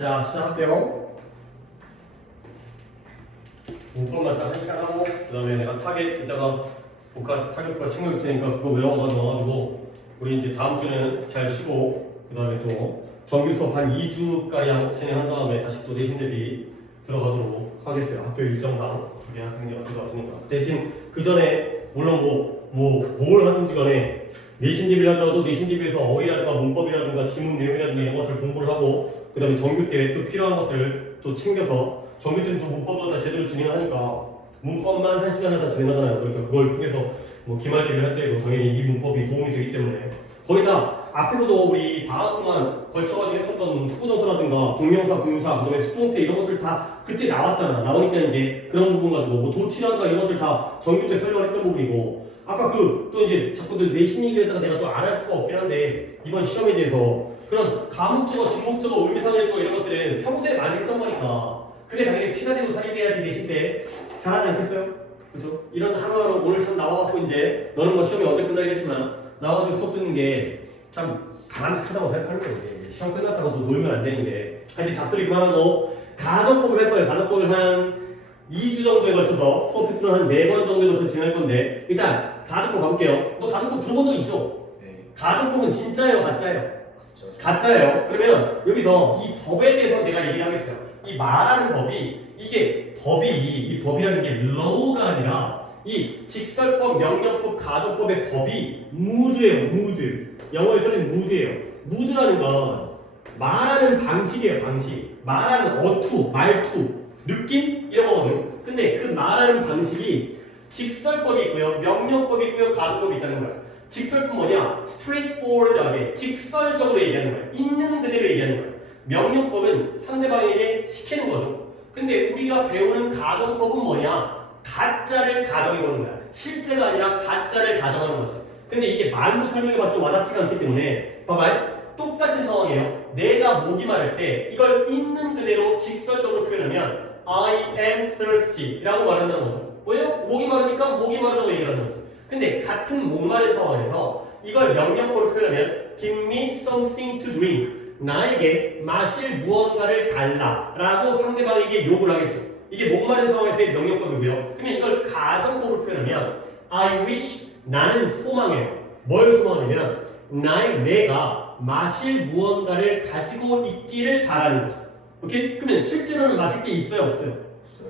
자, 시작할게요. 문법만 딱 1시간 하고 그 다음에 내가 타겟 이따가 타겟과 챙겨줄 테니까 그거 외워가지고 우리 이제 다음 주는 잘 쉬고 그 다음에 또 정규 수업 한 2주가량 진행한 다음에 다시 또 내신 대비 들어가도록 하겠어요. 학교 일정상 그게 학생이 없을 것 같으니까. 대신 그 전에 물론 뭘 하든지 간에 내신 대비를 하더라도 내신 대비에서 어휘라든가 문법이라든가 지문 내용이라든가 이런 것들 공부를 하고 그 다음에 정규 때 또 필요한 것들을 또 챙겨서 정규 때는 또 문법보다 제대로 진행하니까 문법만 1시간 하다 진행하잖아요. 그러니까 그걸 통해서 기말 대비를 할 때도 당연히 이 문법이 도움이 되기 때문에 거기다 앞에서도 우리 방학 동안 걸쳐가지고 했었던 투부정사라든가 동명사, 동사, 그다음에 수동태 이런 것들 다 그때 나왔잖아. 나오니까 이제 그런 부분 가지고 도치라든가 이런 것들 다 정규 때 설명했던 부분이고 아까 또 이제 자꾸 내신 얘기를 했다가 내가 또 안 할 수가 없긴 한데 이번 시험에 대해서 그런 가목적어, 직목적어, 의미상해서 이런 것들은 평소에 많이 했던 거니까 그게 당연히 피가 되고 살이 돼야지 내신 때 잘하지 않겠어요? 그죠? 이런 하루하루 오늘 참 나와갖고 이제 너는 시험이 언제 끝나겠지만 나와가지고 수업 듣는 게 참 바람직하다고 생각하는 거예요. 시험 끝났다고 또 놀면 안 되는데 하여튼 잡소리 그만하고 가정법을 할 거예요. 가정법을 한 2주 정도에 걸쳐서 수업 횟수는 한 4번 정도에 걸쳐서 진행할 건데 일단 가정법 가볼게요. 너 가정법 들어본 적 있죠? 네. 가정법은 진짜예요? 가짜예요? 가짜예요. 그러면 여기서 이 법에 대해서 내가 얘기를 하겠어요. 이 말하는 법이 이 법이라는 게 law가 아니라 이 직설법, 명령법, 가정법의 법이 mood예요. mood. 영어에서는 mood예요. mood라는 건 말하는 방식이에요. 방식. 말하는 어투, 말투, 느낌 이런 거거든요. 근데 그 말하는 방식이 직설법이 있고요, 명령법이 있고요, 가정법이 있다는 거예요. 직설법 뭐냐? straightforward하게 직설적으로 얘기하는 거예요. 있는 그대로 얘기하는 거예요. 명령법은 상대방에게 시키는 거죠. 근데 우리가 배우는 가정법은 뭐냐? 가짜를 가정해보는 거야. 실제가 아니라 가짜를 가정하는 거죠. 근데 이게 말로 설명해봤자 와닿지가 않기 때문에 봐봐요. 똑같은 상황이에요. 내가 모기 마를 때 이걸 있는 그대로 직설적으로 표현하면 I am thirsty 라고 말한다는 거죠. 왜요? 목이 마르니까 목이 마르다고 얘기하는 거죠. 근데 같은 목마른 상황에서 이걸 명령법으로 표현하면 Give me something to drink. 나에게 마실 무언가를 달라 라고 상대방에게 요구를 하겠죠. 이게 목마른 상황에서의 명령법이고요. 그러면 이걸 가정법으로 표현하면 I wish, 나는 소망해요. 뭘 소망하냐면 내가 마실 무언가를 가지고 있기를 바라는 거죠. 오케이? 그러면 실제로는 마실 게 있어요? 없어요?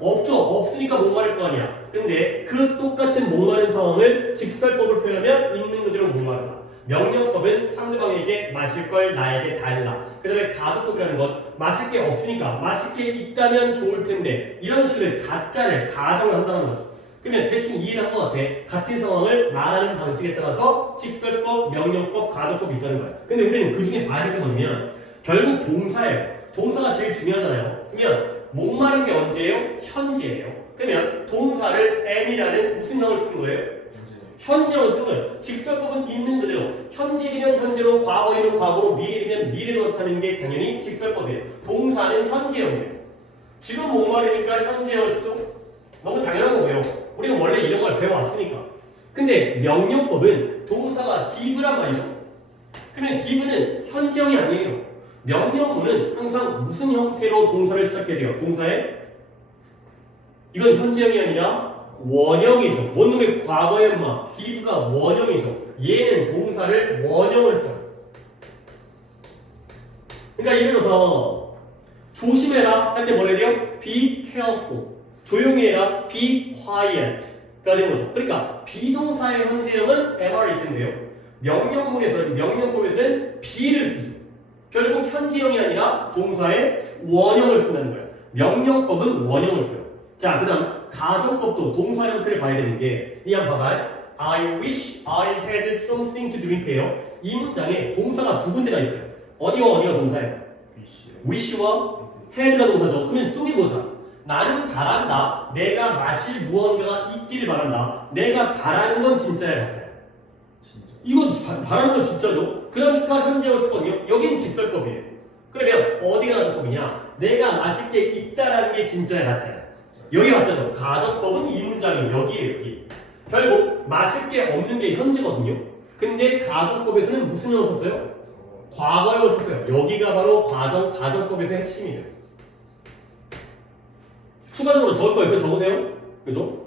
없죠. 없으니까 목마를 거 아니야. 근데 그 똑같은 목마른 상황을 직설법을 표현하면 있는 그대로 목마르다. 명령법은 상대방에게 마실 걸 나에게 달라. 그 다음에 가정법이라는 건 마실 게 없으니까 마실 게 있다면 좋을 텐데 이런 식으로 가짜를 가정을 한다는 거죠. 그러면 대충 이해를 한 것 같아. 같은 상황을 말하는 방식에 따라서 직설법, 명령법, 가정법이 있다는 거야. 근데 우리는 그 중에 봐야 될 게 뭐냐면 결국 동사예요. 동사가 제일 중요하잖아요. 그러면 목마른 게 언제예요? 현재예요. 그러면 동사를 am이라는 무슨 형을 쓰는 거예요? 현재형을 쓰는 거예요. 직설법은 있는 그대로 현재이면 현재로, 과거이면 과거로, 미래이면 미래로 나타내는 게 당연히 직설법이에요. 동사는 현재형이에요. 지금 목마르니까 현재형을 쓰죠? 너무 당연한 거고요. 우리는 원래 이런 걸 배워왔으니까. 근데 명령법은 동사가 give란 말이죠. 그러면 give는 현재형이 아니에요. 명령문은 항상 무슨 형태로 동사를 시작해야 돼요? 동사에 이건 현재형이 아니라 원형이죠. 원놈의 과거의 give가 원형이죠. 얘는 동사를 원형을 써요. 그러니까 예를 들어서 조심해라 할 때 뭐라 해야 돼요? Be careful. 조용히 해라. Be quiet가 되는 거죠. 그러니까 비동사의 현재형은 MRH인데요. 명령법에서는 be를 쓰죠. 결국 현재형이 아니라 동사의 원형을 쓴다는 거예요. 명령법은 원형을 써요. 자, 그 다음 가정법도 동사 형태를 봐야 되는 게 이 한번 봐봐요. I wish I had something to drink예요. 이 문장에 동사가 두 군데가 있어요. 어디와 어디가 동사예요? wish와 had가 동사죠. 그러면 쪼개보자. 나는 바란다. 내가 마실 무언가가 있기를 바란다. 내가 바라는 건 진짜야, 가짜야? 이건 바라는 건 진짜죠. 그러니까 현재형을 쓰거든요. 여긴 직설법이에요. 그러면 어디가 가정법이냐? 내가 마실 게 있다라는 게 진짜야, 가짜야? 여기 가짜죠. 가정법은 이 문장이 여기에요, 여기. 결국 마실 게 없는 게 현재거든요. 근데 가정법에서는 무슨 형을 썼어요? 과거형을 썼어요. 여기가 바로 가정법에서의 핵심이에요. 추가적으로 적을 거예요. 그거 적으세요. 그죠?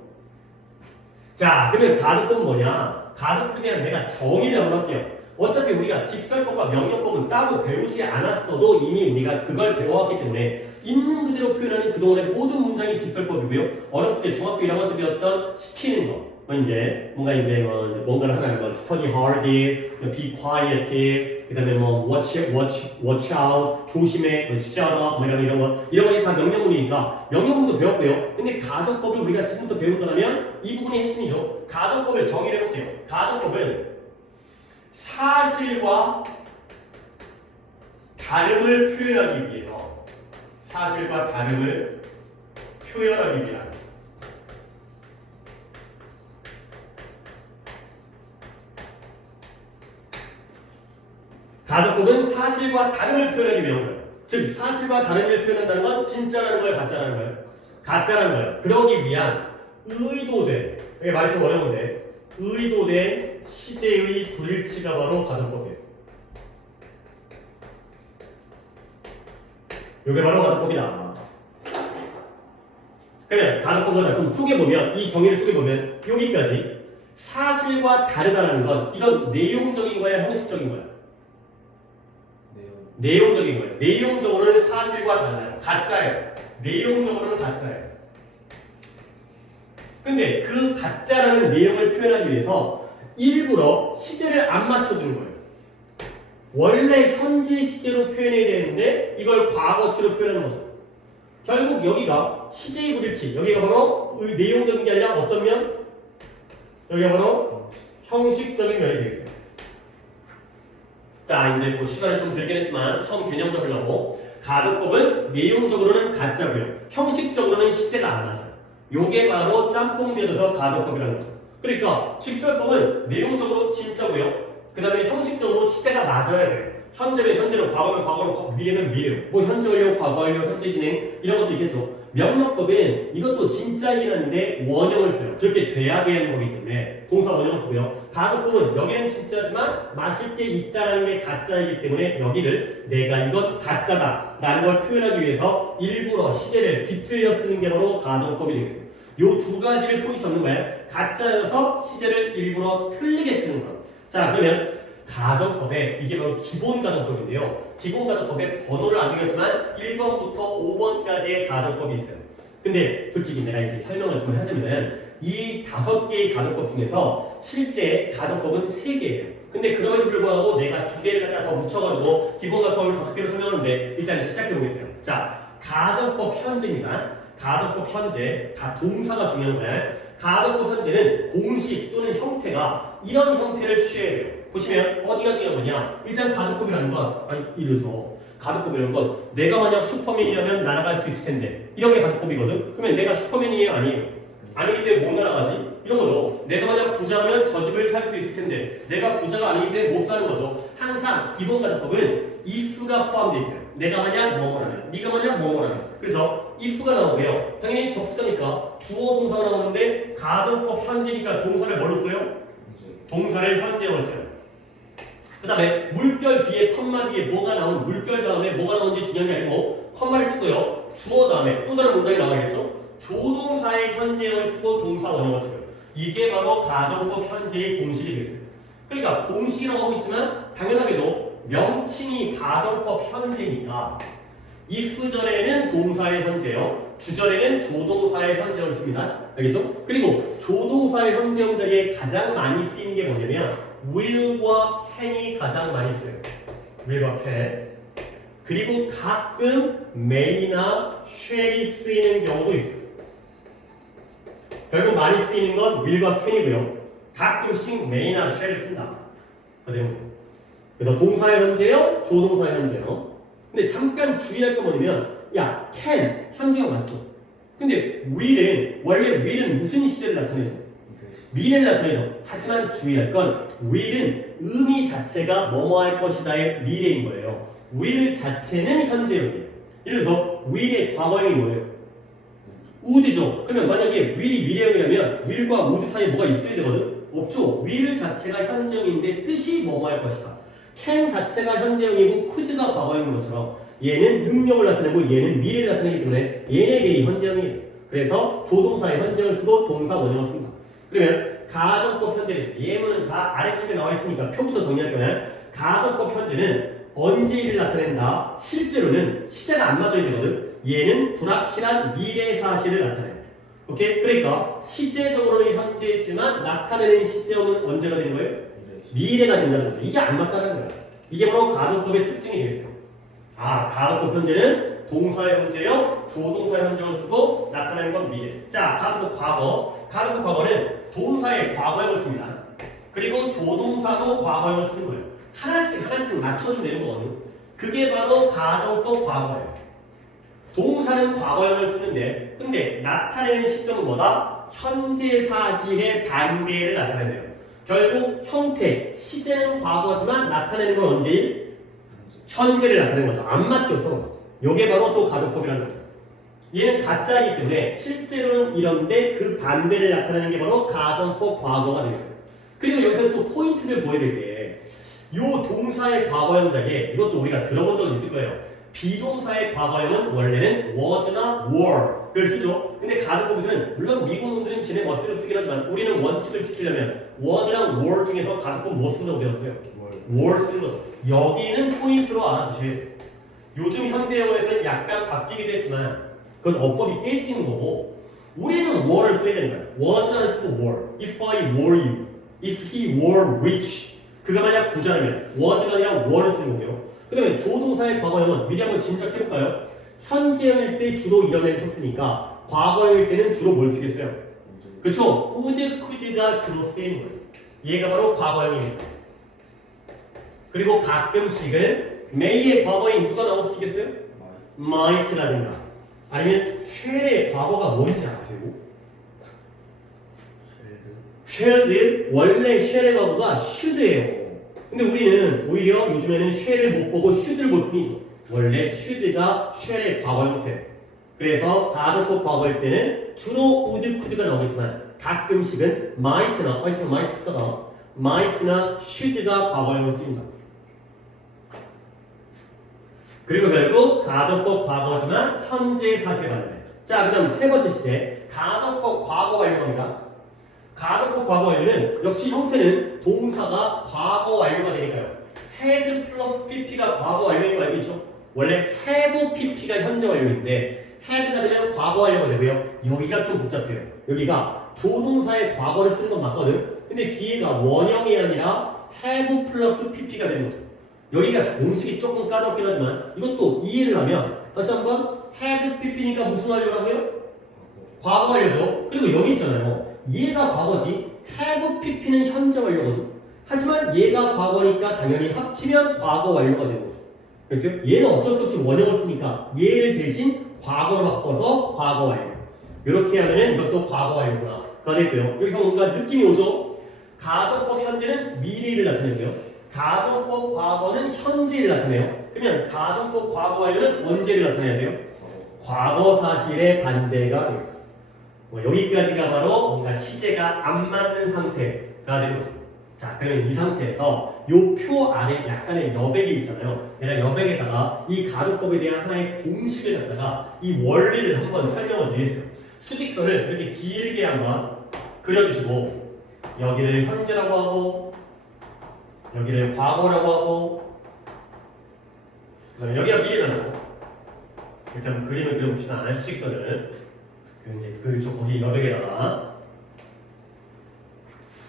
자, 그러면 가정법은 뭐냐? 가정법에 대한 내가 정의를 한번 할게요. 어차피 우리가 직설법과 명령법은 따로 배우지 않았어도 이미 우리가 그걸 배워왔기 때문에 있는 그대로 표현하는 그동안의 모든 문장이 직설법이고요. 어렸을 때 중학교 1학년 때 배웠던 시키는 거. 뭔가를 하나 study hard, be quiet, 그다음에 watch out, 조심해, shut up, 이런 거 다 명령문이니까 명령문도 배웠고요. 근데 가정법을 우리가 지금부터 배울 거라면 이 부분이 핵심이죠. 가정법을 정의를 해볼게요. 가정법은 사실과 다름을 표현하기 위해서 가정법은 사실과 다름을 표현하기 위한 거예요. 즉 사실과 다름을 표현한다는 건 진짜라는 거예요, 가짜라는 거예요? 가짜라는 거예요. 그러기 위한 의도된, 이게 말이 좀 어려운데 의도된 시제의 불일치가 바로 가정법이에요. 이게 바로 가정법이다. 그러면 가정법을 좀 쪼개보면, 이 정의를 쪼개보면 여기까지 사실과 다르다는 건 이건 내용적인 거야, 형식적인 거야? 내용적인 거예요. 내용적으로는 사실과 달라요. 가짜예요. 내용적으로는 가짜예요. 근데 그 가짜라는 내용을 표현하기 위해서 일부러 시제를 안 맞춰주는 거예요. 원래 현재 시제로 표현해야 되는데 이걸 과거시로 표현하는 거죠. 결국 여기가 시제의 불일치, 여기가 바로 내용적인 게 아니라 어떤 면? 여기가 바로 형식적인 면이 되겠어요. 자, 이제 뭐 시간이 좀 들긴 했지만 처음 개념 잡으려고 가정법은 내용적으로는 가짜고요. 형식적으로는 시제가 안 맞아요. 요게 바로 짬뽕 지어서 가정법이라는 거죠. 그러니까 직설법은 내용적으로 진짜고요. 그 다음에 형식적으로 시제가 맞아야 돼요. 현재면 현재로, 과거면 과거로, 미래면 미래로. 뭐 현재 완료, 과거 완료, 현재 진행 이런 것도 있겠죠. 명령법은 이것도 진짜이긴 한데 원형을 써요. 그렇게 돼야 되는 거기 때문에 동사 원형을 쓰고요. 가정법은 여기는 진짜지만 맞을 게 있다는 게 가짜이기 때문에 여기를 내가 이건 가짜다 라는 걸 표현하기 위해서 일부러 시제를 뒤틀려 쓰는 게 바로 가정법이 되겠어요. 요 두 가지를 포기시 없는 거예요. 가짜여서 시제를 일부러 틀리게 쓰는 거예요. 자, 그러면 가정법에 이게 바로 기본 가정법인데요. 기본 가정법에 번호를 안 매겼지만 1번부터 5번까지의 가정법이 있어요. 근데 솔직히 내가 이제 설명을 좀 하자면 이 5개의 가정법 중에서 실제 가정법은 3개예요. 근데 그럼에도 불구하고 내가 2개를 갖다 더 묻혀가지고 기본 가정법을 5개로 설명하는데 일단 시작해 보겠어요. 자, 가정법 현재입니다. 가정법 현재, 다 동사가 중요한 거야. 가정법 현재는 공식 또는 형태가 이런 형태를 취해야 돼요. 보시면 어디가 중요한 거냐? 일단 가정법이라는 건, 가정법이라는 건 내가 만약 슈퍼맨이라면 날아갈 수 있을 텐데 이런 게 가정법이거든? 그러면 내가 슈퍼맨이에요? 아니에요? 아니기 때문에 못 날아가지? 이런 거죠. 내가 만약 부자라면 저 집을 살 수 있을 텐데 내가 부자가 아니기 때문에 못 사는 거죠. 항상 기본 가정법은 if가 포함되어 있어요. 내가 만약 뭐뭐라면, 네가 만약 뭐뭐라면. 그래서 if가 나오고요. 당연히 접수자니까 주어 동사가 나오는데 가정법 현재니까 동사를 뭘로 써요? 동사를 현재형으로 써요. 그 다음에 물결 뒤에 컴마 뒤에 뭐가 나온 물결 다음에 뭐가 나온지 중요한 게 아니고 컴마를 찍고요. 주어 다음에 또 다른 문장이 나와야겠죠. 조동사의 현재형을 쓰고 동사 원형을 써요. 이게 바로 가정법 현재의 공식이 되겠어요. 그러니까 공식이라고 하고 있지만 당연하게도 명칭이 가정법 현재니까 if 전에는 동사의 현재형, 주절에는 조동사의 현재형을 씁니다. 알겠죠? 그리고 조동사의 현재형 자리에 가장 많이 쓰이는 게 뭐냐면 will과 can이 가장 많이 써요. will과 can. 그리고 가끔 may나 shall이 쓰이는 경우도 있어요. 결국 많이 쓰이는 건 will과 can이고요. 가끔씩 may나 shall을 쓴다. 그래서 동사의 현재형, 조동사의 현재형. 근데 잠깐 주의할 건 뭐냐면 야, can 현재형 맞죠? 근데 원래 will은 무슨 시제를 나타내죠? 미래를 나타내죠. 하지만 주의할 건 will은 의미 자체가 뭐뭐 할 것이다의 미래인 거예요. will 자체는 현재형이에요. 예를 들어서 will의 과거형이 뭐예요? would죠. 그러면 만약에 will이 미래형이라면 will과 would 사이에 뭐가 있어야 되거든? 없죠. will 자체가 현재형인데 뜻이 뭐뭐 할 것이다. can 자체가 현재형이고 could가 과거형인 것처럼 얘는 능력을 나타내고 얘는 미래를 나타내기 때문에 얘네들이 현재형이에요. 그래서 조동사의 현재형을 쓰고 동사 원형을 씁니다. 그러면 가정법 현재는 예문은 다 아래쪽에 나와 있으니까 표부터 정리할 거면 가정법 현재는 언제일을 나타낸다. 실제로는 시제가 안 맞아야 되거든. 얘는 불확실한 미래 사실을 나타내요. 오케이? 그러니까 시제적으로는 현재지만 나타내는 시제형은 언제가 되는 거예요? 미래가 된다는 거예요. 이게 안 맞다는 거예요. 이게 바로 가정법의 특징이 되겠어요. 아, 가정법 현재는 동사의 현재형, 조동사의 현재형을 쓰고 나타내는 건 미래. 자, 가정법 과거. 가정법 과거는 동사의 과거형을 씁니다. 그리고 조동사도 과거형을 쓰는 거예요. 하나씩 맞춰주면 되는 거거든. 그게 바로 가정법 과거예요. 동사는 과거형을 쓰는데 근데 나타내는 시점은 뭐다? 현재 사실의 반대를 나타낸대요. 결국 형태, 시제는 과거지만 나타내는 건 언제일? 현재를 나타내는 거죠. 안 맞죠, 서로. 요게 바로 또 가정법이라는 거죠. 얘는 가짜이기 때문에 실제로는 이런데 그 반대를 나타내는 게 바로 가정법 과거가 되겠어요. 그리고 여기서 또 포인트를 보여드릴 때 요 동사의 과거형작에 이것도 우리가 들어본 적 있을 거예요. 비동사의 과거형은 원래는 was나 were를 쓰죠. 근데 가정법에서는 물론 미국 놈들은 지네 멋대로 쓰긴 하지만 우리는 원칙을 지키려면 was랑 were 중에서 가정법 뭐 쓴다고 배웠어요? were 쓰는 거죠. 여기는 포인트로 알아두셔야 돼요. 요즘 현대영어에서는 약간 바뀌기도 했지만 그건 어법이 깨지는 거고 우리는 were를 써야 되는 거예요. was는 쓰고 were. If I were you, if he were rich 그가 만약 부자라면 was가 아니라 were를 쓰는 거고요. 그 다음에 조동사의 과거형은 미리 한번 짐작해볼까요? 현재형일 때 주로 이런 애를 썼으니까 과거형일 때는 주로 뭘 쓰겠어요? 그쵸? would, could가 주로 쓰이는 거예요. 얘가 바로 과거형입니다. 그리고 가끔씩은 may의 과거인 누가 나올 수 있겠어요? might라든가 아니면 shall의 과거가 뭔지 아세요? shalled 원래 shall의 과거가 should예요. 근데 우리는 오히려 요즘에는 shall을 못 보고 should를 볼 뿐이죠. 원래 should가 shall의 과거 형태예요. 그래서 가정법 과거일 때는 주로 would, could가 나오겠지만 가끔씩은 might 쓰다가 might나 should가 과거형으로 쓰입니다. 그리고 결국 가정법 과거지만 현재 사실에 관련돼요. 자, 그 다음 세 번째 시대 가정법 과거 완료입니다. 가정법 과거 완료는 역시 형태는 동사가 과거 완료가 되니까요. had 플러스 pp가 과거 완료인 거 알고 있죠? 원래 have pp가 현재 완료인데 had가 되면 과거 완료가 되고요. 여기가 좀 복잡해요. 여기가 조동사의 과거를 쓰는 건 맞거든. 근데 뒤에가 원형이 아니라 have 플러스 pp가 되는 거죠. 여기가 공식이 조금 까다롭긴 하지만 이것도 이해를 하면 다시 한번 had pp니까 무슨 완료라고요? 과거 완료죠. 그리고 여기 있잖아요. 얘가 과거지 have pp는 현재 완료거든. 하지만 얘가 과거니까 당연히 합치면 과거 완료가 되는 거죠. 그래서 얘는 어쩔 수 없이 원형을 쓰니까 얘를 대신 과거로 바꿔서 과거 완료. 이렇게 하면 이것도 과거 완료구나 가 되고요. 여기서 뭔가 느낌이 오죠? 가정법 현재는 미래를 나타내고요. 가정법 과거는 현재를 나타내요. 그러면 가정법 과거 완료는 언제를 나타내야 돼요? 과거 사실의 반대가 되겠습니다. 여기까지가 바로 뭔가 시제가 안 맞는 상태가 되는 거죠. 자, 그러면 이 상태에서 요 표 아래 약간의 여백이 있잖아요. 내가 여백에다가 이 가정법에 대한 하나의 공식을 갖다가 이 원리를 한번 설명을 드리겠어요. 수직선을 이렇게 길게 한번 그려주시고 여기를 현재라고 하고 여기를 과거라고 하고 그다음에 여기가 미래잖아요. 이렇게 한번 그림을 그려봅시다. 수직선을 이제 그쪽 거기 여백에다가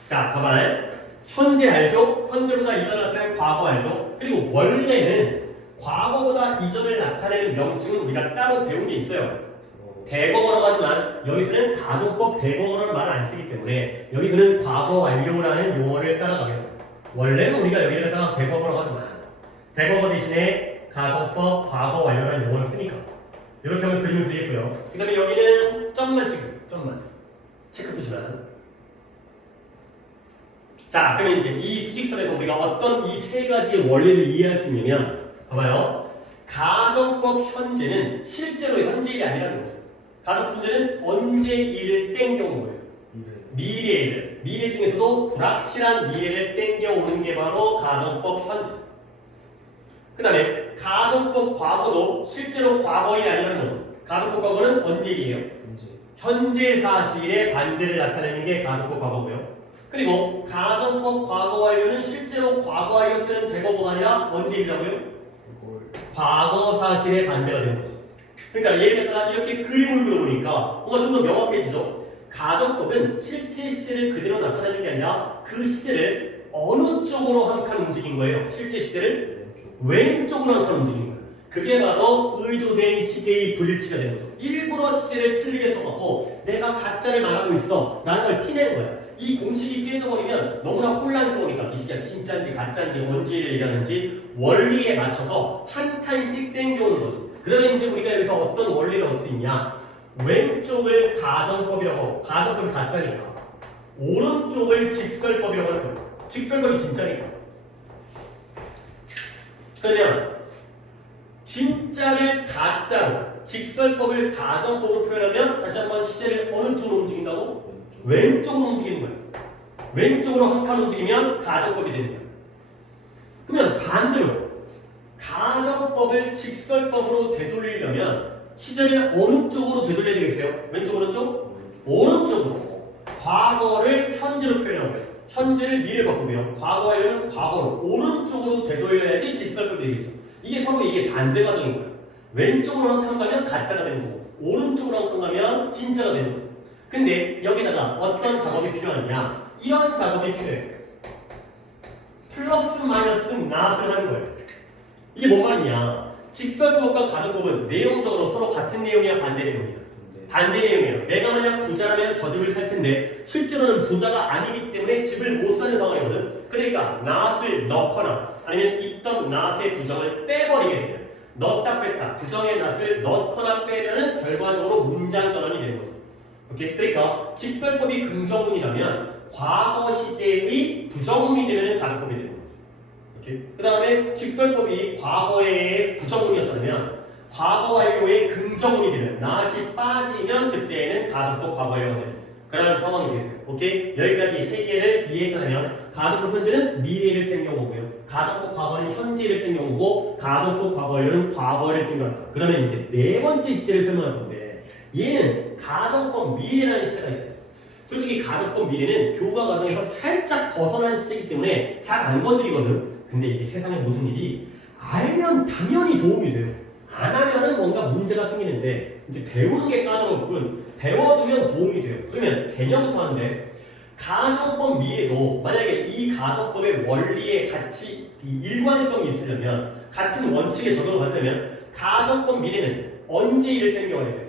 자, 봐봐요. 현재 알죠? 현재보다 이전을 나타내는 과거 알죠? 그리고 원래는 과거보다 이전을 나타내는 명칭은 우리가 따로 배운 게 있어요. 대거어라고 하지만 여기서는 가정법 대거어를 말 안 쓰기 때문에 여기서는 과거 완료라는 용어를 따라가겠어요. 원래는 우리가 여기를 갖다가 대거어라고 하지만 대거어 대신에 가정법 과거 완료라는 용어를 쓰니까 이렇게 하면 그림을 그리겠고요. 그 다음에 여기는 점만 찍으세요. 점만 체크 표시만. 자, 그러면 이제 이 수직선에서 우리가 어떤 이 세 가지의 원리를 이해할 수 있냐면 봐봐요. 가정법 현재는 실제로 현재일이 아니라는 거죠. 가정법 현재는 언제 일을 땡겨오는 거예요. 미래를. 미래 중에서도 불확실한 미래를 땡겨오는 게 바로 가정법 현재. 그 다음에 가정법 과거도 실제로 과거일이 아니라는 거죠. 가정법 과거는 언제 일이에요? 현재 사실의 반대를 나타내는 게 가정법 과거고요. 그리고 가정법 과거 완료는 실제로 과거 완료 때는 대거가 아니라 언제 일이라고요? 과거 사실의 반대가 되는 거죠. 그러니까 얘를 갖다가 이렇게 그림을 그려보니까 뭔가 좀 더 명확해지죠. 가정법은 실제 시제를 그대로 나타내는 게 아니라 그 시제를 어느 쪽으로 한 칸 움직인 거예요. 실제 시제를 왼쪽으로 한 칸 움직인 거예요. 그게 바로 의도된 시제의 불일치가 되는 거죠. 일부러 시제를 틀리게 써갖고 내가 가짜를 말하고 있어 라는 걸 티내는 거야. 이 공식이 깨져버리면 너무나 혼란스러우니까 이 시기가 진짜인지 가짜인지 언제 얘기하는지 원리에 맞춰서 한 칸씩 땡겨오는 거죠. 그러면 이제 우리가 여기서 어떤 원리를 얻을 수 있냐? 왼쪽을 가정법이라고 하고, 가정법이 가짜니까 오른쪽을 직설법이라고 하는 거예요. 직설법이 진짜니까. 그러면 진짜를 가짜로, 직설법을 가정법으로 표현하면 다시 한번 시제를 어느 쪽으로 움직인다고? 왼쪽으로 움직이는 거예요. 왼쪽으로 한 칸 움직이면 가정법이 되는 거예요. 그러면 반대로 가정법을 직설법으로 되돌리려면 시제를 어느 쪽으로 되돌려야 되겠어요? 왼쪽 오른쪽? 오른쪽으로. 과거를 현재로 표현하는 거예요. 현재를 미래로 바꾸고요. 과거 완료는 과거로 오른쪽으로 되돌려야지 직설법이 되겠죠. 이게 서로 이게 반대 과정인 거예요. 왼쪽으로 한 칸 가면 가짜가 되는 거고 오른쪽으로 한 칸 가면 진짜가 되는 거죠. 근데 여기다가 어떤 작업이 필요하냐? 이런 작업이 필요해요. 플러스 마이너스 낫을 하는 거예요. 이게 뭔 말이냐? 직설법과 가정법은 내용적으로 서로 같은 내용이야 반대 내용이야? 반대 내용이에요. 내가 만약 부자라면 저 집을 살 텐데 실제로는 부자가 아니기 때문에 집을 못 사는 상황이거든. 그러니까 낫을 넣거나 아니면 있던 낫의 부정을 빼버리게 되면 넣었다 뺐다 부정의 낫을 넣거나 빼면은 결과적으로 문장 전환이 되는 거죠. 오케이? 그러니까 직설법이 긍정문이라면 과거 시제의 부정문이 되면은 가정법이 되는 거죠. 오케이? 그 다음에 직설법이 과거의 부정문이었다면 과거 완료의 긍정문이 되면 낫이 빠지면 그때는 가정법 과거 완료가 되는 그런 상황이 되겠어요. 오케이? 여기까지 세 개를 이해가 되면 가정법 현재는 미래를 땡겨오고요. 가정법 과거는 현재를 땡겨오고 가정법 과거 완료는 과거를 땡겨왔다. 그러면 이제 네 번째 시제를 설명할 건데 얘는 가정법 미래라는 시제가 있어요. 솔직히 가정법 미래는 교과 과정에서 살짝 벗어난 시제이기 때문에 잘 안 건드리거든. 근데 이게 세상의 모든 일이 알면 당연히 도움이 돼요. 안 하면은 뭔가 문제가 생기는데 이제 배우는 게 까다로울 뿐 배워두면 도움이 돼요. 그러면 개념부터 하는데 가정법 미래도 만약에 이 가정법의 원리에 같이 일관성이 있으려면 같은 원칙에 적용을 받으려면 가정법 미래는 언제 일을 땡겨와야 돼요?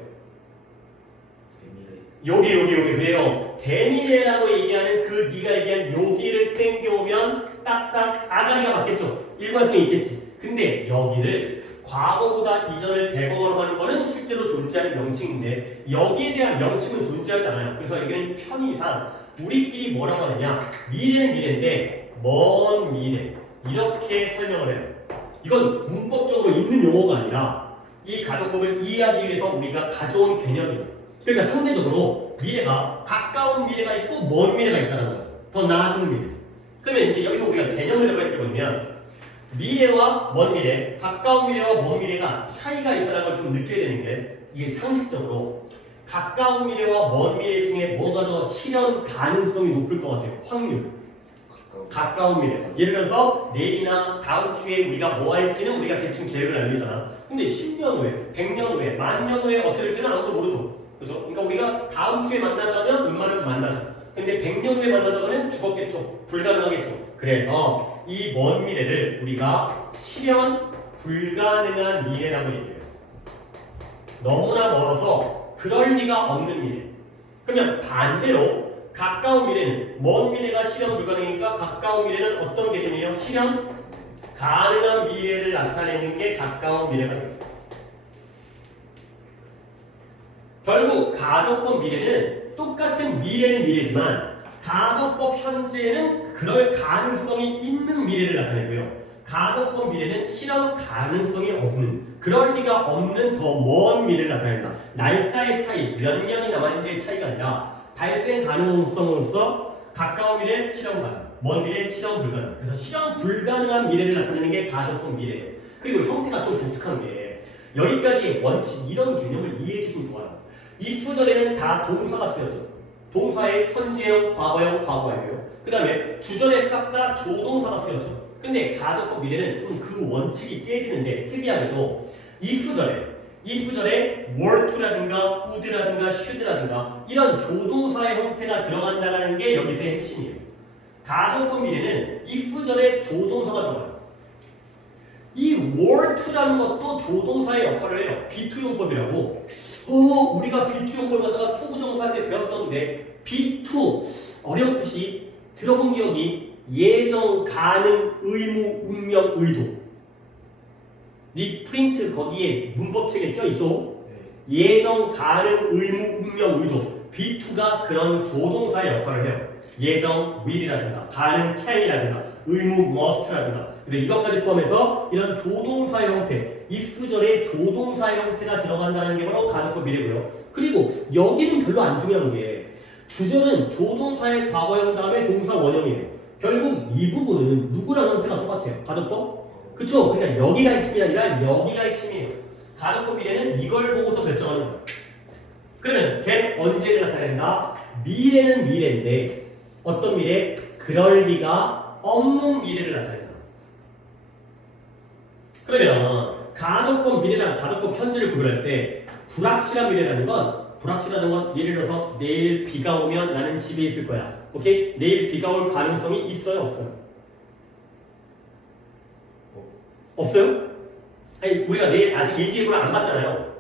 여기 그래요. 대미래라고 얘기하는 그 네가 얘기한 여기를 땡겨오면 딱딱 아가리가 맞겠죠. 일관성이 있겠지. 근데 여기를 과거보다 이전을 대거로 하는 거는 실제로 존재하는 명칭인데 여기에 대한 명칭은 존재하지 않아요. 그래서 여기는 편의상 우리끼리 뭐라고 하느냐? 미래는 미래인데 먼 미래 이렇게 설명을 해요. 이건 문법적으로 있는 용어가 아니라 이 가정법을 이해하기 위해서 우리가 가져온 개념이에요. 그러니까 상대적으로 미래가 가까운 미래가 있고 먼 미래가 있다는 거죠. 더 나아진 미래. 그러면 이제 여기서 우리가 개념을 잡아야 되거든요. 미래와 먼 미래, 가까운 미래와 먼 미래가 차이가 있다는 걸 좀 느껴야 되는 게 이게 상식적으로 가까운 미래와 먼 미래 중에 뭐가 더 실현 가능성이 높을 것 같아요. 확률. 가까운 미래. 예를 들어서 내일이나 다음 주에 우리가 뭐 할지는 우리가 대충 계획을 알리잖아. 근데 10년 후에, 100년 후에, 10,000년 후에 어떻게 될지는 아무도 모르죠. 그죠? 그러니까 우리가 다음 주에 만나자면 웬만하면 만나죠. 근데 100년 후에 만나자고 하면 죽었겠죠. 불가능하겠죠. 그래서 이 먼 미래를 우리가 실현 불가능한 미래라고 얘기해요. 너무나 멀어서 그럴 리가 없는 미래. 그러면 반대로 가까운 미래는 먼 미래가 실현 불가능이니까 가까운 미래는 어떤 개념이에요? 실현 가능한 미래를 나타내는 게 가까운 미래가 되겠습니다. 결국 가정법 미래는 똑같은 미래는 미래지만 가정법 현재는 그럴 가능성이 있는 미래를 나타내고요. 가정법 미래는 실현 가능성이 없는 그럴 리가 없는 더 먼 미래를 나타낸다. 날짜의 차이, 몇 년이 남았는지의 차이가 아니라 발생 가능성으로서 가까운 미래 실현 가능, 먼 미래 실현 불가능. 그래서 실현 불가능한 미래를 나타내는 게 가정법 미래예요. 그리고 형태가 좀 독특한 게 여기까지 원칙 이런 개념을 이해해 주시면 좋아요. if 전에는 다 동사가 쓰였죠. 동사의 현재형, 과거형, 과거형이에요. 그 다음에 주전에 싹 다 조동사가 쓰였죠. 근데 가정법 미래는 좀 그 원칙이 깨지는데 특이하게도 if 전에 were to라든가 would라든가 should라든가 이런 조동사의 형태가 들어간다는 게 여기서의 핵심이에요. 가정법 미래는 if 전에 조동사가 들어가요. 이 were to라는 것도 조동사의 역할을 해요. B2용법이라고. 우리가 B2용법 갖다가 투부정사 때 배웠었는데 B2 어렵듯이 들어본 기억이 예정, 가능, 의무, 운명, 의도. 리프린트 거기에 문법책에 껴있죠? 예정, 가능, 의무, 운명, 의도. B2가 그런 조동사의 역할을 해요. 예정, will이라든가, 가능, can이라든가, 의무, must라든가. 그래서 이것까지 포함해서 이런 조동사의 형태, if 절에 조동사의 형태가 들어간다는 게 바로 가정법 미래고요. 그리고 여기는 별로 안 중요한 게 주절은 조동사의 과거형 다음에 동사 원형이에요. 결국 이 부분은 누구랑 형태가 똑같아요? 가정법? 그쵸? 그러니까 여기가 핵심이 아니라 여기가 핵심이에요. 가정법 미래는 이걸 보고서 결정하는 거예요. 그러면 걔 언제를 나타낸다? 미래는 미래인데 어떤 미래? 그럴 리가 없는 미래를 나타낸다. 그러면 가정법 미래랑 가정법 현재를 구별할 때 불확실한 미래라는 건 예를 들어서 내일 비가 오면 나는 집에 있을 거야. 오케이? 내일 비가 올 가능성이 있어요? 없어요? 없어요? 아니 우리가 내일 아직 일기예보를 안 봤잖아요.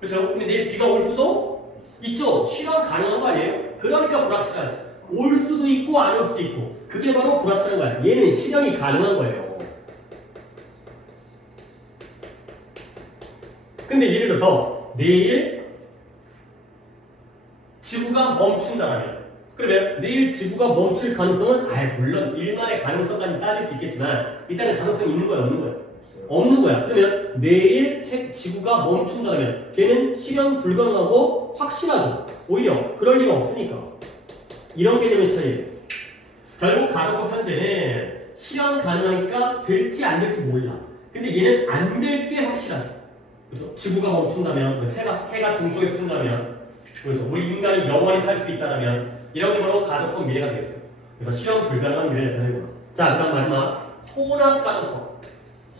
그렇죠? 근데 내일 비가 올 수도 있죠? 실현 가능한 거 아니에요? 그러니까 불확실하지. 올 수도 있고 안 올 수도 있고 그게 바로 불확실한 거야. 얘는 실현이 가능한 거예요. 근데 예를 들어서 내일 지구가 멈춘다라면 그러면 내일 지구가 멈출 가능성은 물론 일만의 가능성까지 따질 수 있겠지만 일단은 가능성이 있는 거야 없는 거야? 없는 거야. 그러면 내일 지구가 멈춘다면 걔는 실현 불가능하고 확실하죠. 오히려 그럴 리가 없으니까. 이런 개념의 차이예요. 결국 가정법 현재는 실현 가능하니까 될지 안 될지 몰라. 근데 얘는 안 될 게 확실하죠. 그렇죠? 지구가 멈춘다면, 해가 동쪽에서 뜬다면, 그렇죠? 우리 인간이 영원히 살 수 있다면 이런 게 바로 가정법 미래가 되겠어요. 그래서 실현 불가능한 미래를 나타내는 거야. 자, 그다음 마지막 혼합 가정법.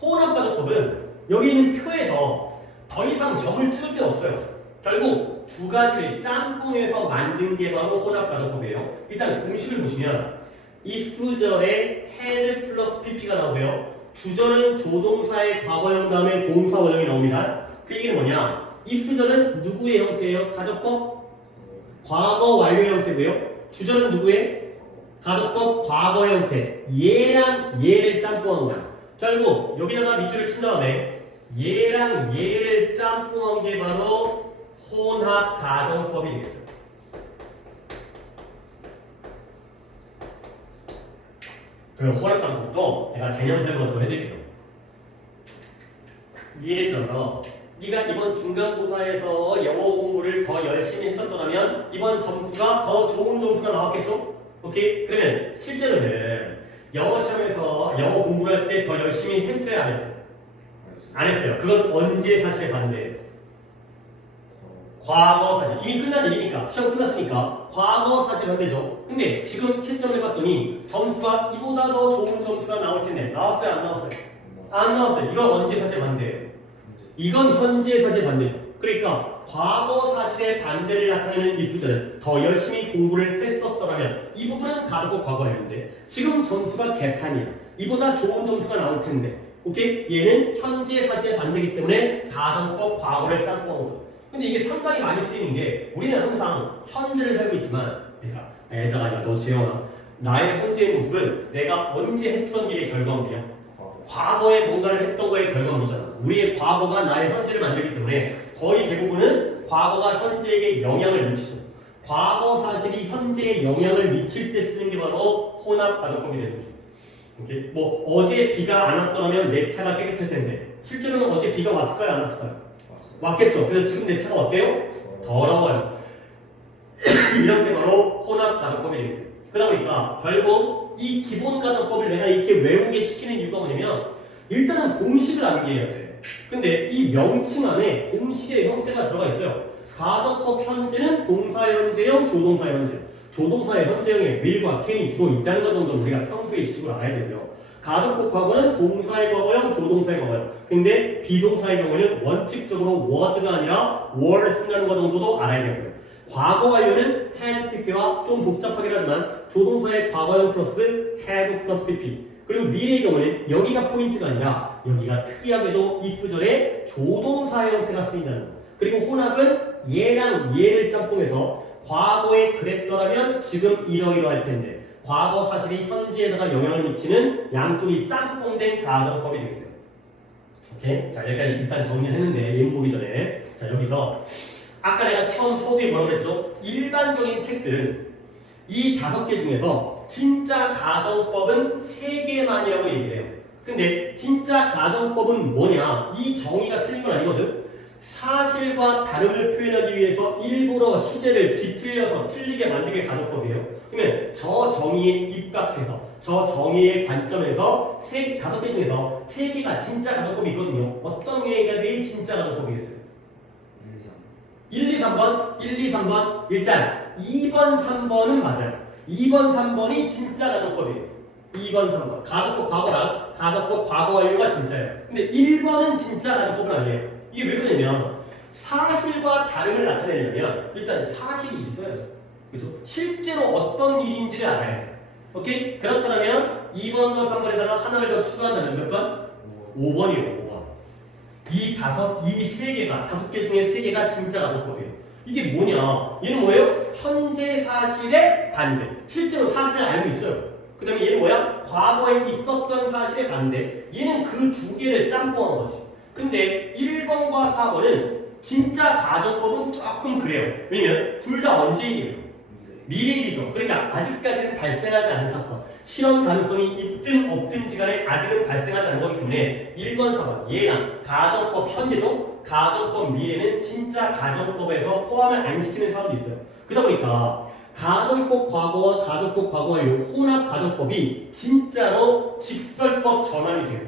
혼합 가정법은 여기 있는 표에서 더 이상 점을 찍을 데는 없어요. 결국 두 가지를 짬뽕해서 만든 게 바로 혼합 가정법이에요. 일단 공식을 보시면 if 절에 had 플러스 pp가 나오고요. 주절은 조동사의 과거형 다음에 동사 원형이 나옵니다. 그 얘기는 뭐냐? if 절은 누구의 형태예요? 가정법 과거 완료 형태고요. 주절은 누구의? 가정법 과거 형태. 얘랑 얘를 짬뽕한 거야. 결국 여기다가 밑줄을 친 다음에 얘랑 얘를 짬뽕한 게 바로 혼합 가정법이 되겠어요. 그럼 혼합 가정법도 내가 개념 설명을 더 해드릴게요. 예를 들어서 네가 이번 중간고사에서 영어 공부를 더 열심히 했었더라면 이번 점수가 더 좋은 점수가 나왔겠죠? 오케이? 그러면 실제로는 영어 시험에서 영어 공부를 할 때 더 열심히 했어요? 안 했어요? 안 했어요. 그건 언제 사실에 반대예요? 과거 사실. 이미 끝난 일이니까. 시험 끝났으니까 과거 사실 반대죠. 근데 지금 채점을 해봤더니 점수가 이보다 더 좋은 점수가 나올 텐데 나왔어요? 안 나왔어요? 안 나왔어요. 이건 언제 사실 반대예요? 이건 현재 사실 반대죠. 그러니까 과거 사실의 반대를 나타내는 if-절은 더 열심히 공부를 했었더라면 이 부분은 가정법 과거였는데 지금 점수가 개판이야. 이보다 좋은 점수가 나올 텐데 오케이? 얘는 현재 사실의 반대이기 때문에 가정법 과거를 짬뽕한 거죠. 근데 이게 상당히 많이 쓰이는 게 우리는 항상 현재를 살고 있지만 얘들아 아니야 너 재영아 나의 현재의 모습은 내가 언제 했던 일의 결과물이야. 과거에 뭔가를 했던 거의 결과물이잖아. 우리의 과거가 나의 현재를 만들기 때문에 거의 대부분은 과거가 현재에게 영향을 미치죠. 과거 사실이 현재에 영향을 미칠 때 쓰는 게 바로 혼합 가정법이 되는 거죠. 오케이? 뭐 어제 비가 안 왔더라면 내 차가 깨끗할 텐데 실제로는 어제 비가 왔을까요? 안 왔을까요? 왔겠죠. 그래서 지금 내 차가 어때요? 더러워요. 이런 게 바로 혼합 가정법이 되겠어요. 그러다 보니까 결국 이 기본 가정법을 내가 이렇게 외우게 시키는 이유가 뭐냐면 일단은 공식을 암기해야 돼. 근데 이 명칭 안에 공식의 형태가 들어가 있어요. 가정법 현재는 동사의 현재형, 조동사의 현재형. 조동사의 현재형에 will과 can이 주로 있다는 것 정도는 우리가 평소에 지식으로 알아야 되고요. 가정법 과거는 동사의 과거형, 조동사의 과거형. 근데 비동사의 경우에는 원칙적으로 was가 아니라 were 쓴다는 것 정도도 알아야 되고요. 과거 완료는 had pp와 좀 복잡하긴 하지만 조동사의 과거형 플러스 had 플러스 pp. 그리고 미래의 경우는 여기가 포인트가 아니라 여기가 특이하게도 if절에 조동사의 형태가 쓰인다는 거. 그리고 혼합은 얘랑 얘를 짬뽕해서 과거에 그랬더라면 지금 이러이러할 텐데 과거 사실이 현재에다가 영향을 미치는 양쪽이 짬뽕된 가정법이 되겠어요. 오케이? 자, 여기까지 일단 정리했는데 예문 보기 전에 자, 여기서 아까 내가 처음 서두에 뭐라고 그랬죠? 일반적인 책들은 이 5개 중에서 진짜 가정법은 3개만이라고 얘기를 해요. 근데 진짜 가정법은 뭐냐? 이 정의가 틀린 건 아니거든. 사실과 다름을 표현하기 위해서 일부러 시제를 뒤틀려서 틀리게 만든 게 가정법이에요. 그러면 저 정의에 입각해서 저 정의의 관점에서 5개 중에서 3개가 진짜 가정법이 있거든요. 어떤 개들이 진짜 가정법이겠어요? 1, 2, 3번? 1, 2, 3번? 일단 2번, 3번은 맞아요. 2번, 3번이 진짜 가정법이에요. 2번, 3번. 가정법 과거랑 가정법 과거 완료가 진짜예요. 근데 1번은 진짜 가정법은 아니에요. 이게 왜 그러냐면 사실과 다름을 나타내려면 일단 사실이 있어야죠. 그죠? 실제로 어떤 일인지를 알아야 돼요. 오케이? 그렇다면 2번과 3번에다가 하나를 더 추가한다면 몇 번? 5번이에요. 5번. 이 3개가 5개 중에 3개가 진짜 가정법이에요. 이게 뭐냐? 얘는 뭐예요? 현재 사실의 반대. 실제로 사실을 알고 있어요. 그 다음에 얘는 뭐야? 과거에 있었던 사실의 반대. 얘는 그 2개를 짬뽕한 거지. 근데 1번과 4번은 진짜 가정법은 조금 그래요. 왜냐면 둘 다 언제 일이에요? 미래 일이죠. 그러니까 아직까지는 발생하지 않은 사건. 실현 가능성이 있든 없든지 간에 아직은 발생하지 않은 거기 때문에 1번, 4번 얘랑 가정법 현재죠. 가정법 미래는 진짜 가정법에서 포함을 안 시키는 사람도 있어요. 그러다 보니까 가정법 과거와 가정법 과거 완료 혼합 가정법이 진짜로 직설법 전환이 돼요.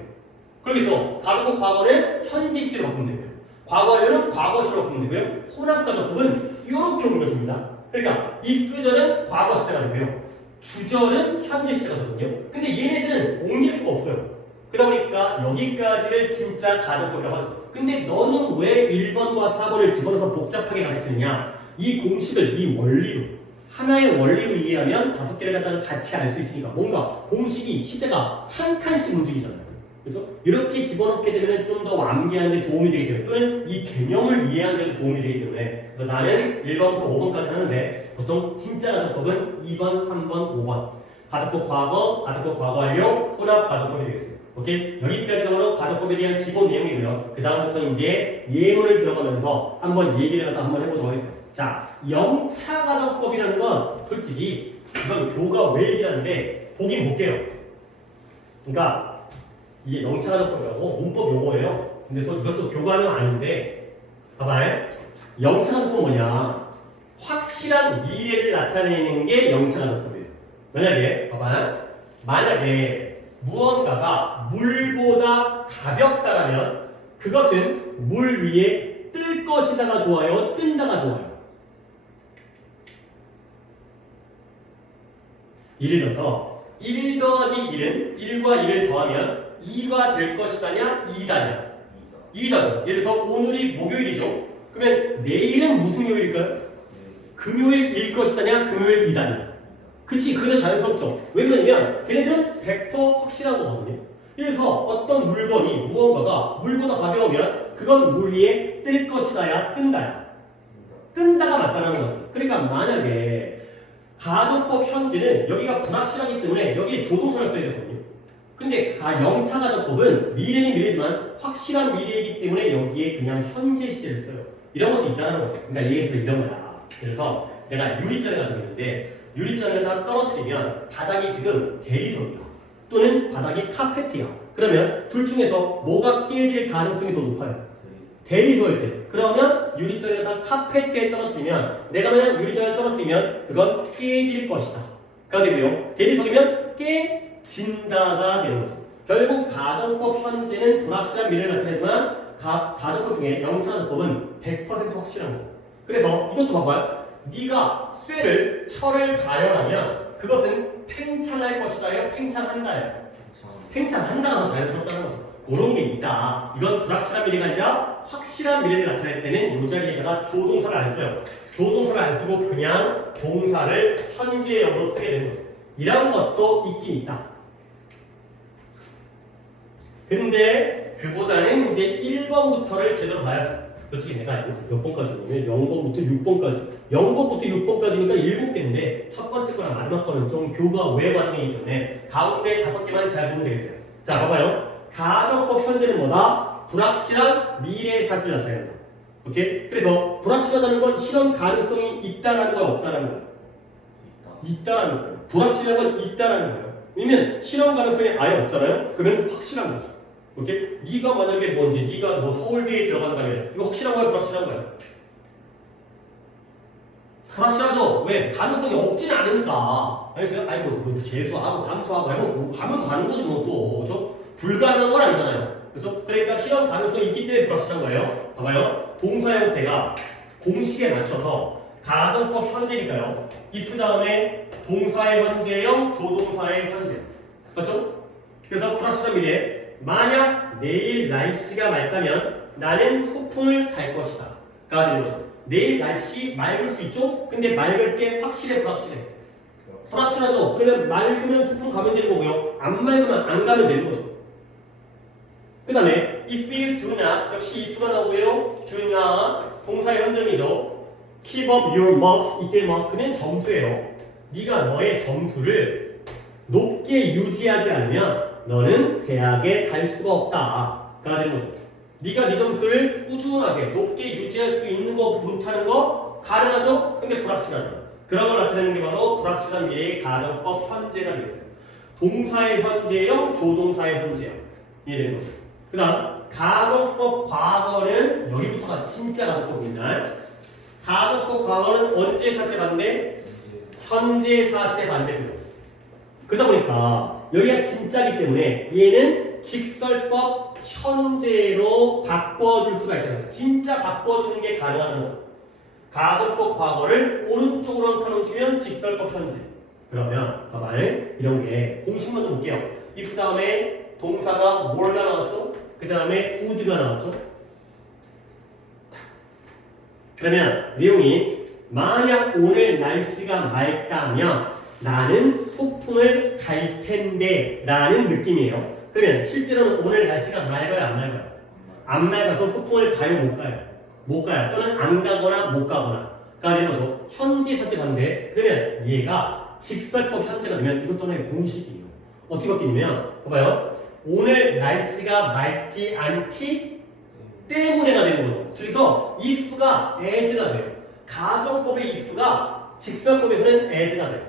그러겠죠. 가정법 과거는 현재시로 바꾸면 되고요. 과거 완료는 과거시로 바꾸면 되고요. 혼합 가정법은 이렇게 옮겨줍니다. 그러니까 if절은 과거 시제가 되고요. 주절은 현재 시제가 되거든요. 근데 얘네들은 옮길 수가 없어요. 그러다 보니까 여기까지를 진짜 가정법이라고 하죠. 근데 너는 왜 1번과 4번을 집어넣어서 복잡하게 가르치느냐? 이 공식을 이 원리로 하나의 원리로 이해하면 5개를 갖다가 같이 알 수 있으니까 뭔가 공식이 시제가 한 칸씩 움직이잖아요. 그죠? 이렇게 집어넣게 되면 좀 더 암기하는 데 도움이 되기 때문에 또는 이 개념을 이해하는 데도 도움이 되기 때문에 그래서 나는 1번부터 5번까지 하는데 보통 진짜 가정법은 2번, 3번, 5번 가정법 과거, 가정법 과거 완료, 혼합 가정법이 되겠습니다. 오케이? 여기까지가 바로 가정법에 대한 기본 내용이고요. 그 다음부터 이제 예문을 들어가면서 한번 얘기를 갖다 한번 해보도록 하겠습니다. 자, 영차 가정법이라는 건 솔직히 이건 교가 왜 얘기하는데 보긴 볼게요. 그러니까 이게 영차 가정법이라고 문법 용어예요. 근데 또 이것도 교과는 아닌데 봐봐요. 영차 가정법은 뭐냐? 확실한 미래를 나타내는 게 영차 가정법이에요. 만약에 봐봐요. 만약에 무언가가 물보다 가볍다라면 그것은 물 위에 뜰 것이다가 좋아요? 뜬다가 좋아요? 예를 들어서 1 더하기 1은 1과 1을 더하면 2가 될 것이다냐? 2다냐? 2다죠. 예를 들어서 오늘이 목요일이죠. 그러면 내일은 무슨 요일일까요? 금요일일 것이다냐? 금요일이다냐? 그치, 그게 자연스럽죠. 왜 그러냐면 걔네들은 100% 확실한 거거든요. 그래서 어떤 물건이 무언가가 물보다 가벼우면 그건 물 위에 뜰 것이다야? 뜬다야? 뜬다가 맞다는 거죠. 그러니까 만약에 가정법 현재는 여기가 불확실하기 때문에 여기에 조동사를 써야 되거든요. 근데 영차 가정법은 미래는 미래지만 확실한 미래이기 때문에 여기에 그냥 현재 시제를 써요. 이런 것도 있다는 거죠. 그러니까 예를 들어 이런 거야. 그래서 내가 유리잔을 가지고 있는데 유리잔을 갖다 떨어뜨리면 바닥이 지금 대리석이야. 또는 바닥이 카페트야. 그러면 둘 중에서 뭐가 깨질 가능성이 더 높아요? 대리석일 때. 그러면 유리잔을 갖다 카페트에 떨어뜨리면 내가 만약 유리잔을 떨어뜨리면 그건 깨질 것이다. 가 되고요. 대리석이면 깨진다가 되는 거죠. 결국 가정법 현재는 불확실한 미래를 나타내지만 가정법 중에 영차가정법은 100% 확실한 거. 그래서 이것도 봐봐요. 네가 쇠를 철을 가열하면 그것은 팽창할 것이다요, 팽창한다요. 팽창한다가 더 자연스럽다는 거죠. 그런 게 있다. 이건 불확실한 미래가 아니라 확실한 미래를 나타낼 때는 이 자리에다가 조동사를 안 써요. 조동사를 안 쓰고 그냥 동사를 현재형으로 쓰게 되는 거죠. 이런 것도 있긴 있다. 근데 그보다는 이제 1번부터를 제대로 봐야죠. 솔직히 내가 몇 번까지냐면 0번부터 6번까지 0번부터 6번까지니까 7개인데 첫 번째 거랑 마지막 거는 좀 교과 외 과정이기 때문에 가운데 5개만 잘 보면 되겠어요. 자 봐봐요. 가정법 현재는 뭐다? 불확실한 미래 사실을 나타낸다. 오케이? 그래서 불확실하다는 건 실현 가능성이 있다라는 거야, 없다라는 거야? 있다라는 거예요. 불확실한 건 있다라는 거예요. 왜냐면 실현 가능성이 아예 없잖아요. 그러면 확실한 거죠. 오케이? 네가 만약에 뭔지 네가 뭐 서울대에 들어간다면 이거 확실한 거야, 불확실한 거야? 불확실하죠. 왜? 가능성이 없지는 않으니까. 알겠어요? 아이고 뭐 재수하고 삼수하고 해보고 가면 가는 거지 뭐 또. 그렇죠? 불가능한 건 아니잖아요. 그렇죠? 그러니까 실현 가능성이 있기 때문에 불확실한 거예요. 봐봐요. 동사 형태가 공식에 맞춰서 가정법 현재니까요. if 다음에 동사의 현재형, 조동사의 현재. 맞죠? 그래서 불확실한 미래. 만약 내일 날씨가 맑다면 나는 소풍을 갈 것이다. 가 되는 거죠. 내일 날씨 맑을 수 있죠? 근데 맑을 게 확실해, 불확실해? 불확실하죠? 그러면 맑으면 소풍 가면 되는 거고요. 안 맑으면 안 가면 되는 거죠. 그 다음에 if you do not, 역시 if가 나오고요. do not, 동사의 현정이죠. keep up your marks, 이때 마크는 점수예요. 네가 너의 점수를 높게 유지하지 않으면 너는 대학에 갈 수가 없다. 가 되는 거죠. 네가 네 점수를 꾸준하게 높게 유지할 수 있는 거, 못하는 거 가능하죠? 근데 불확실하죠. 그런 걸 나타내는 게 바로 불확실한 미래의 가정법 현재가 되겠어요. 동사의 현재형, 조동사의 현재형. 이해되는 거죠. 그 다음 가정법 과거는 여기부터가 진짜 가정법입니다. 가정법 과거는 언제 사실에 반대? 현재 사실에 반대고요. 그러다 보니까 여기가 진짜기 때문에 얘는 직설법 현재로 바꿔줄 수가 있다는 거예요. 진짜 바꿔주는 게 가능하다는 거죠. 가정법 과거를 오른쪽으로 한 칸 옮기면 직설법 현재. 그러면 봐봐요. 이런 게 공식 먼저 볼게요. if 다음에 동사가 뭐가 나왔죠? 그 다음에 would가 나왔죠? 그러면 내용이 만약 오늘 날씨가 맑다면 나는 소풍을 갈 텐데 라는 느낌이에요. 그러면 실제로는 오늘 날씨가 맑아요, 안 맑아요? 안 맑아서 소풍을 가요, 못 가요? 못 가요. 또는 안 가거나 못 가거나 가 되는 거죠. 현재 사실 반대. 그러면 얘가 직설법 현재가 되면 이것 또는 공식이에요. 어떻게 바뀌냐면 봐봐요. 오늘 날씨가 맑지 않기 때문에가 되는 거죠. 그래서 if가 as가 돼요. 가정법의 if가 직설법에서는 as가 돼요.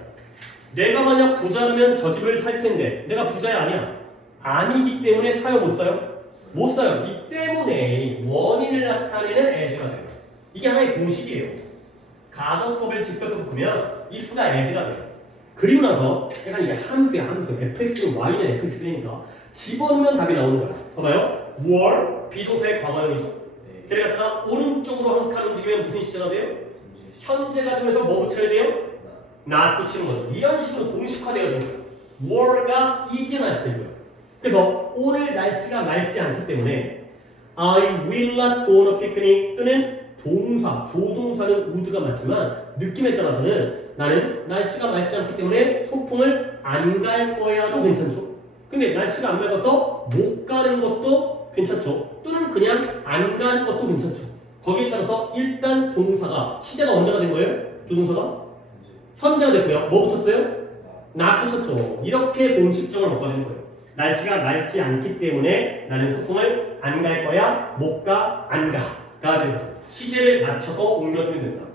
내가 만약 부자라면 저 집을 살 텐데 내가 부자야 아니야? 아니기 때문에 사요 못 사요? 못 사요. 이 때문에 원인을 나타내는 as가 돼요. 이게 하나의 공식이에요. 가정법을 직설법으로 보면 if가 as가 돼요. 그리고 나서 약간 이게 함수야 함수. fx는 y는 fx니까 집어넣으면 답이 나오는 거야. 봐봐요. were 비동사의 과거형이죠. 걔를 갖다가 오른쪽으로 한 칸 움직이면 무슨 시제가 돼요? 현재가 되면서 뭐 붙여야 돼요? not 붙이는 거죠. 이런 식으로 공식화되어진 거예요. were가 is나 시된 거예요. 그래서 오늘 날씨가 맑지 않기 때문에 I will not go on a picnic 또는 동사, 조동사는 would가 맞지만 느낌에 따라서는 나는 날씨가 맑지 않기 때문에 소풍을 안 갈 거야도 괜찮죠. 근데 날씨가 안 맑아서 못 가는 것도 괜찮죠. 또는 그냥 안 가는 것도 괜찮죠. 거기에 따라서 일단 동사가 시제가 언제가 된 거예요? 조동사가? 현재가 됐고요. 뭐 붙였어요? not 붙였죠. 이렇게 공식적으로 바꿔주는 거예요. 날씨가 맑지 않기 때문에 나는 소풍을 안 갈 거야, 못 가, 안 가가 되는 거죠. 시제를 맞춰서 옮겨주면 된다.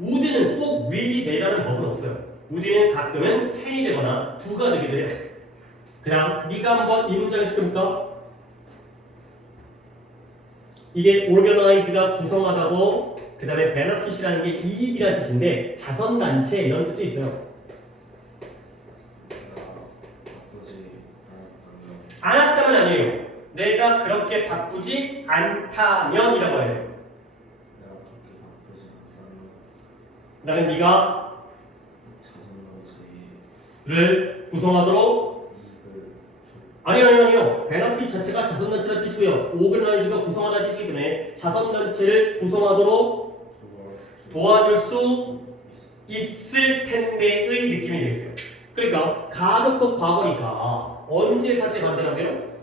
would는 꼭 will이 되라는 법은 없어요. would는 가끔은 can이 되거나 do가 되기도 해요. 그 다음 네가 한번 이 문장을 시켜볼까? 이게 organize가 구성하다고 그 다음에 benefit이라는 게 이익이라는 뜻인데 자선단체 이런 뜻도 있어요. 그렇게 바쁘지 않다면이라고 해야 돼요. 내가 그렇게 바쁘지 않다면 나는 네가 를 구성하도록 아니요. 베너핏 자체가 자선단체라는 뜻이고요. 오그나이즈가 구성하다는 뜻이기 때문에 자선단체를 구성하도록 도와줄 수 있을 텐데의 느낌이 되겠어요. 그러니까 가정법 과거니까 언제 사실 반대라고요?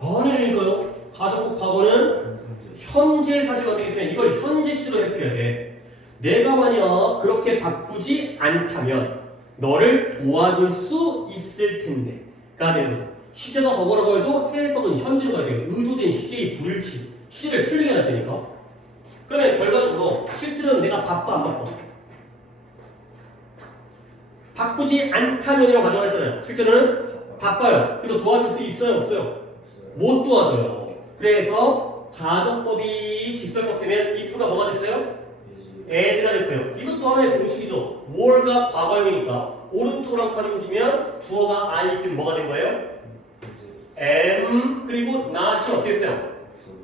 아니니까요. 가정법 과거는 현재 사실 반대이기 때문에 이걸 현재 시로 해석해야 돼. 내가 만약 그렇게 바쁘지 않다면 너를 도와줄 수 있을 텐데가 되는 거죠. 시제가 과거라고 해도 해석은 현재로 가야 돼요. 의도된 시제의 불일치. 시제를 틀리게 해놨다니까. 그러면 결과적으로 실제로는 내가 바빠 안 바빠? 바쁘지 않다면이라고 가정했잖아요. 실제로는 바빠요. 그래서 도와줄 수 있어요? 없어요? 못 도와줘요. 그래서 가정법이 직설법 되면 if가 뭐가 됐어요? as가 됐고요. 이것도 하나의 공식이죠. more가 과거형이니까 오른쪽으로 한 칸 움직이면 주어가 I이기 때문에 뭐가 된 거예요? am 그리고 not이 어떻게 했어요?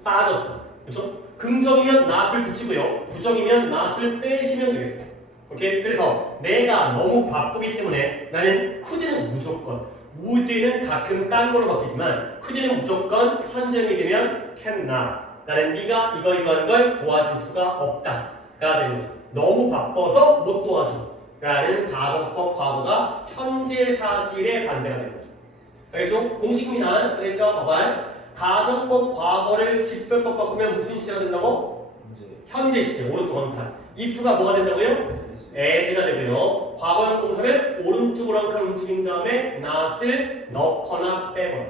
빠졌죠. 그렇죠? 긍정이면 not을 붙이고요. 부정이면 not을 빼시면 되겠어요. 오케이? 그래서 내가 너무 바쁘기 때문에 나는 could는 무조건 would는 가끔 딴 걸로 바뀌지만 could는 무조건 현재형이 되면 cannot 나는 네가 이거 하는 걸 도와줄 수가 없다 가 되는 거죠. 너무 바빠서 못 도와줘 라는 가정법 과거가 현재 사실의 반대가 되는 거죠. 알겠죠? 공식입니다. 그러니까 봐봐. 가정법 과거를 직설법 바꾸면 무슨 시제가 된다고? 현재 시제. 오른쪽 한 칸. if가 뭐가 된다고요? as가 되고요. 과거형 동사를 오른쪽으로 한 칸 움직인 다음에 not을 넣거나 빼거나.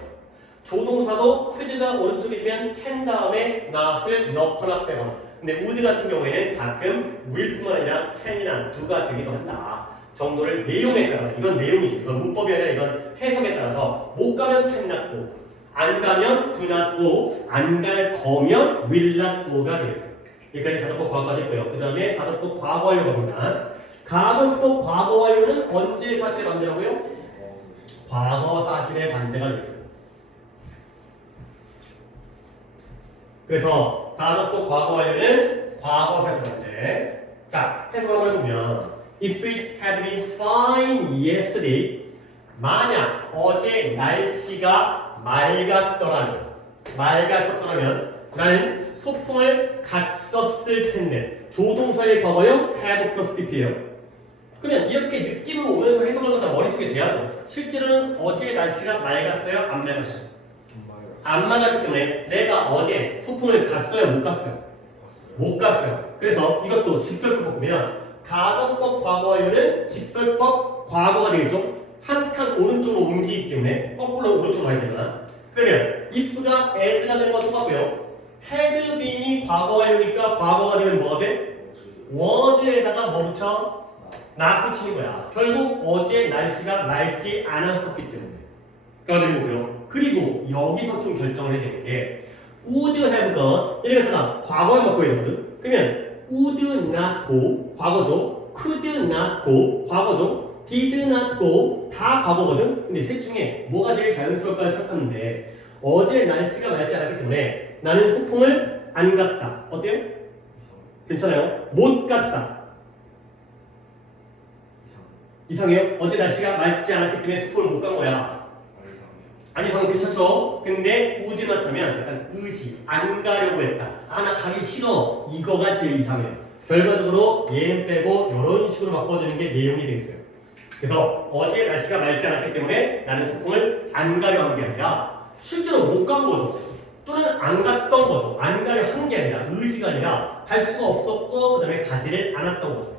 조동사도 could가 오른쪽에 되면 can 다음에 not을 넣거나 빼거나. 근데 would 같은 경우에는 가끔 will뿐만 아니라 can이나 do가 되기도 한다. 정도를 내용에 따라서 이건 내용이죠. 이건 문법이 아니라 이건 해석에 따라서 못 가면 can not go, 안 가면 do not go, 안 갈 거면 will not go가 되겠어요. 여기까지 가정법 과거까지 있고요. 그 다음에 가정법 과거 완료 갑니다. 가정법 과거 완료는 언제 사실의 반대라고요? 과거 사실의 반대가 되겠어요. 그래서 가정법 과거 완료는 과거 사실 반대. 자, 해석을 한번 해보면 If it had been fine yesterday 만약 어제 날씨가 맑았었더라면 나는 소풍을 갔었을 텐데 조동사의 과거형 have 플러스 pp예요. 그러면 이렇게 느낌을 오면서 해석을 하다 머릿속에 돼야죠. 실제로는 어제 날씨가 맑았어요? 안 맑았어요? 안 맞았기 때문에 내가 어제 소풍을 갔어요? 못 갔어요? 못 갔어요. 그래서 이것도 직설법 보면 가정법 과거 완료는 직설법 과거가 되겠죠? 한 칸 오른쪽으로 옮기기 때문에 거꾸로 오른쪽으로 가야 되잖아. 그러면 if가 as가 되는 건 똑같고요. had been이 과거 완료니까 과거가 되면 뭐가 돼? was에다가 뭐 붙여? not 붙이는 거야. 결국 어제 날씨가 맑지 않았었기 때문에 가 되는 거고요. 그리고 여기서 좀 결정을 해야 되는 게 would have gone 이렇게 갖다가 과거에 바꿔야 되거든. 그러면 would not go 과거죠. could not go 과거죠. did not go 다 과거거든. 근데 셋 중에 뭐가 제일 자연스러울까 생각하는데 어제 날씨가 맑지 않았기 때문에 나는 소풍을 안 갔다. 어때요? 괜찮아요? 못 갔다. 이상해요? 어제 날씨가 맑지 않았기 때문에 소풍을 못 간 거야. 안 이상은 괜찮죠? 근데 would만 하면 약간 의지, 안 가려고 했다. 아, 나 가기 싫어. 이거가 제일 이상해요. 결과적으로 얘는 빼고 이런 식으로 바꿔주는 게 내용이 되겠어요. 그래서 어제 날씨가 맑지 않았기 때문에 나는 소풍을 안 가려 한 게 아니라 실제로 못 간 거죠. 또는 안 갔던 거죠. 안 가려 한 게 아니라 의지가 아니라 갈 수가 없었고 그 다음에 가지를 않았던 거죠.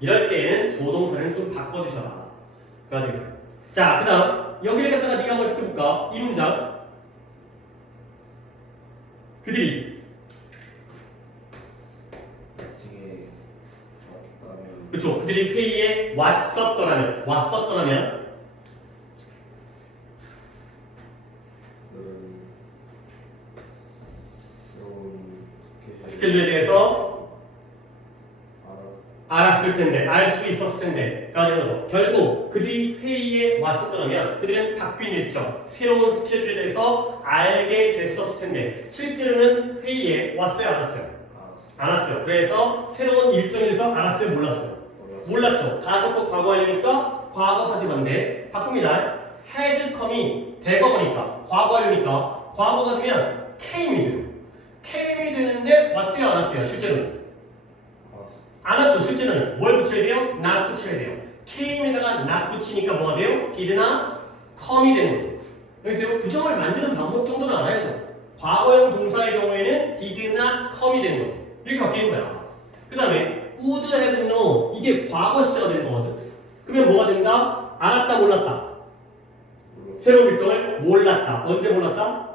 이럴 때에는 조동사를 좀 바꿔주셔라. 그가 되겠어요. 자, 그 다음 여기를 갖다가 네가 한번 시켜볼까? 이 문장 그들이 그쵸. 그들이 회의에 왔었더라면 스케줄에 대해서 알았을 알았을 텐데, 알 수 있었을 텐데가 되는 거죠. 결국 그들이 회의에 왔었더라면 그들은 바뀐 일정, 새로운 스케줄에 대해서 알게 됐었을 텐데 실제로는 회의에 왔어요, 안 왔어요? 안 왔어요. 그래서 새로운 일정에 대해서 알았어요, 몰랐어요? 몰랐죠. 가속법 과거 완료니까 과거 사실 반대 바꿉니다. had come이 대거니까 과거 완료니까 과거가 되면 came이 돼요. came이 되는데 왔대요, 안 왔대요? 실제로는 안 왔죠. 실제로는 뭘 붙여야 돼요? not 붙여야 돼요. came에다가 not 붙이니까 뭐가 돼요? did not come이 되는 거죠. 여기서 부정을 만드는 방법 정도는 알아야죠. 과거형 동사의 경우에는 did not come이 되는 거죠. 이렇게 바뀌는 거야. 그 다음에 would have known 이게 과거 시제가 되는 거거든. 그러면 뭐가 된다? 알았다, 몰랐다. 새로운 일정을 몰랐다. 언제 몰랐다?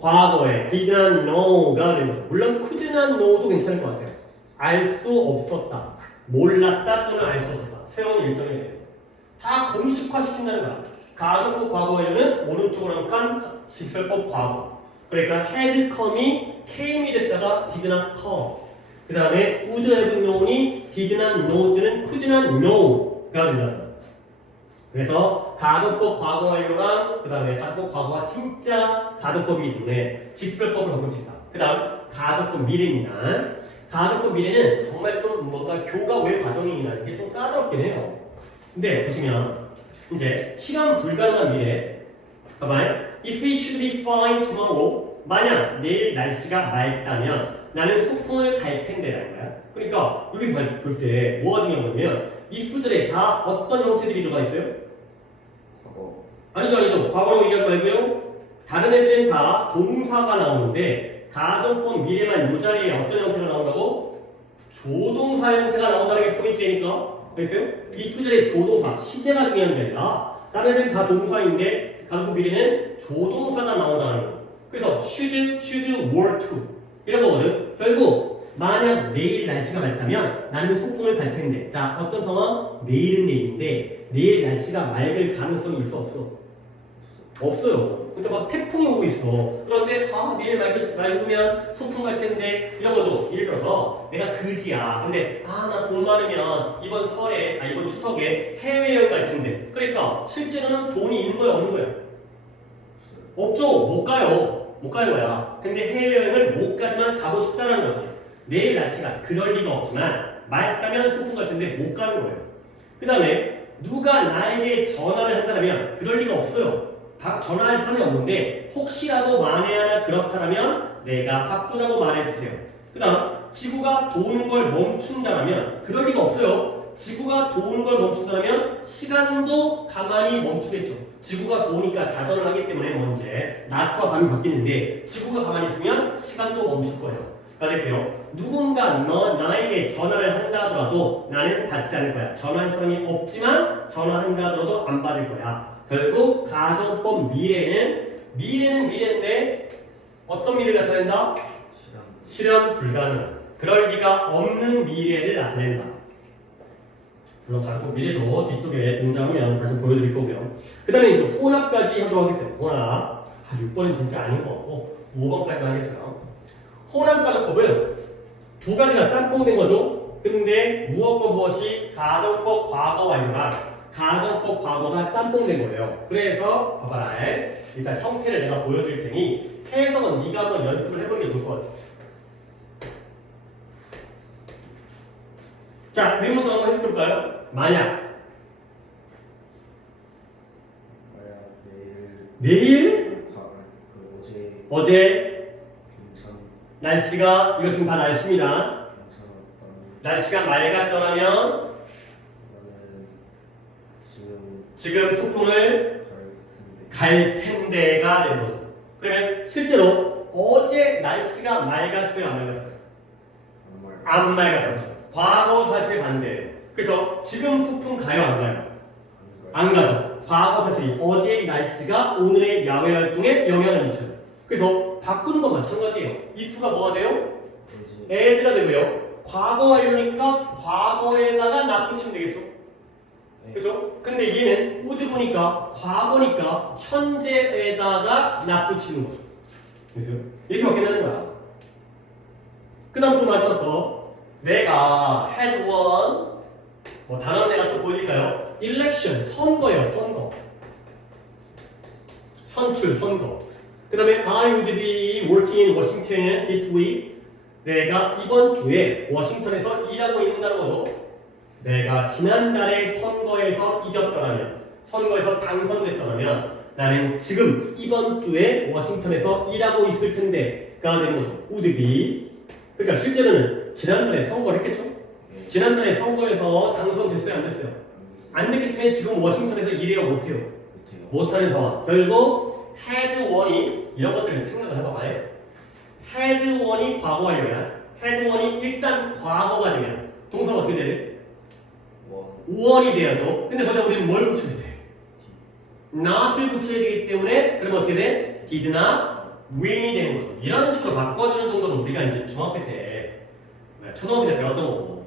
과거에 did not know가 되는 거죠. 물론 could not know도 괜찮을 것 같아요. 알 수 없었다, 몰랐다 또는 알 수 없었다. 새로운 일정에 대해서 다 공식화 시킨다는 거야. 가정법 과거 완료는 오른쪽으로 한 칸 직설법 과거. 그러니까 had come이 came이 됐다가 did not come. 그 다음에 would have known이 did not know 또는 could not know가 된다는 거야. 그래서 가정법 과거 완료랑 그 다음에 가정법 과거가 진짜 가정법이기 때문에 직설법을 바꿀 수 있다. 그 다음 가정법 미래입니다. 가정법 미래는 정말 좀 뭔가 교과 외 과정이라는 게 좀 까다롭긴 해요. 근데 보시면 이제 실현 불가능한 미래. 봐봐요. If it should be fine tomorrow. 만약 내일 날씨가 맑다면 나는 소풍을 갈 텐데라는 거야. 그러니까 여기 볼 때 뭐가 중요하냐면 if절에 다 어떤 형태들이 들어가 있어요? 과거. 아니죠. 과거로 얘기하지 말고요. 다른 애들은 다 동사가 나오는데 가정법 미래만 이 자리에 어떤 형태가 나온다고? 조동사 형태가 나온다는 게 포인트니까. 알겠어요? if절에 조동사, 시제가 중요한 게 아니라 다른 애들은 다 동사인데 가정법 미래는 조동사가 나온다는 거. 그래서 should, were to 이런 거거든. 결국 만약 내일 날씨가 맑다면 나는 소풍을 갈 텐데. 자, 어떤 상황? 내일은 내일인데 내일 날씨가 맑을 가능성이 있어, 없어? 없어요. 근데 막 태풍이 오고 있어. 그런데 내일 맑으면 소풍 갈 텐데 이런 거죠. 예를 들어서 내가 그지야. 근데 나 돈 많으면 이번 설에 이번 추석에 해외여행 갈 텐데. 그러니까 실제로는 돈이 있는 거야, 없는 거야? 없죠. 못 가요. 못 가는 거야. 근데 해외여행을 못 가지만 가고 싶다는 거지. 내일 날씨가 그럴 리가 없지만 맑다면 소풍 갈 텐데 못 가는 거예요. 그 다음에 누가 나에게 전화를 한다면 그럴 리가 없어요. 전화할 사람이 없는데 혹시라도 만에 하나 그렇다면 내가 바쁘다고 말해주세요. 그 다음 지구가 도는 걸 멈춘다면 그럴 리가 없어요. 지구가 도는 걸 멈춘다면 시간도 가만히 멈추겠죠. 지구가 도니까 자전을 하기 때문에 이제 낮과 밤이 바뀌는데 지구가 가만히 있으면 시간도 멈출 거예요. 가 됐고요. 누군가 나에게 전화를 한다 하더라도 나는 받지 않을 거야. 전화할 사람이 없지만 전화한다 하더라도 안 받을 거야. 결국 가정법 미래는 미래인데 어떤 미래를 나타낸다? 실현 불가능한. 그럴 리가 없는 미래를 나타낸다. 물론 가정법 미래도 뒤쪽에 등장하면 다시 보여드릴 거고요. 그 다음에 이제 혼합까지 하도록 하겠어요. 혼합. 6번은 진짜 아닌 것 같고 5번까지만 하겠어요. 혼합 가정법은 두 가지가 짬뽕된 거죠. 근데 무엇과 무엇이 가정법 과거 완료랑 가정법 과거가 짬뽕된 거예요. 그래서 봐봐라. 일단 형태를 내가 보여드릴 테니 해석은 네가 한번 연습을 해보는 게 좋을 것 같아. 자, 맨 먼저 한번 해볼까요? 만약 내일 어제 날씨가 이거 지금 다 날씨입니다. 날씨가 맑았더라면 지금 소풍을 갈 텐데가 되는 거죠. 그러면 실제로 어제 날씨가 맑았어요, 안 맑았어요? 안 맑았었죠. 과거 사실 반대예요. 그래서 지금 소풍 가요, 안 가요? 안 가죠. 과거 사실이 어제의 날씨가 오늘의 야외 활동에 영향을 미쳐요. 그래서 바꾸는 건 마찬가지예요. if가 뭐가 돼요? as가 되고요. 과거 완료니까 과거에다가 not 붙이면 되겠죠? 그죠? 근데 얘는 would 보니까 과거니까 현재에다가 not 붙이는 거죠. 그래서 이렇게 바뀌는 거야. 그 다음 또 마지막 거. 내가 had one 뭐 단어 내가 좀 보여드릴까요? election, 선거예요, 선거. 선출, 선거. 그 다음에 I would be working in Washington this week. 내가 이번 주에 워싱턴에서 일하고 있는다는 거죠. 내가 지난달에 선거에서 이겼더라면, 선거에서 당선됐더라면 나는 지금 이번 주에 워싱턴에서 일하고 있을 텐데가 되는 거죠. would be. 그러니까 실제로는 지난달에 선거를 했겠죠? 지난달에 선거에서 당선됐어요, 안 됐어요? 안 됐기 때문에 지금 워싱턴에서 일해요, 못해요? 못하는 상황. 결국 had won이 이런 것들을 생각을 해봐봐요. had won이 과거 완료야. had won이 일단 과거가 되면 동사가 어떻게 돼? won이 돼야죠. 근데 거기다 우리는 뭘 붙여야 돼? not을 붙여야 되기 때문에 그러면 어떻게 돼? did not win이 되는 거죠. 이런 식으로 바꿔주는 정도는 우리가 이제 중학교 때 초등학교 때 배웠던 거고.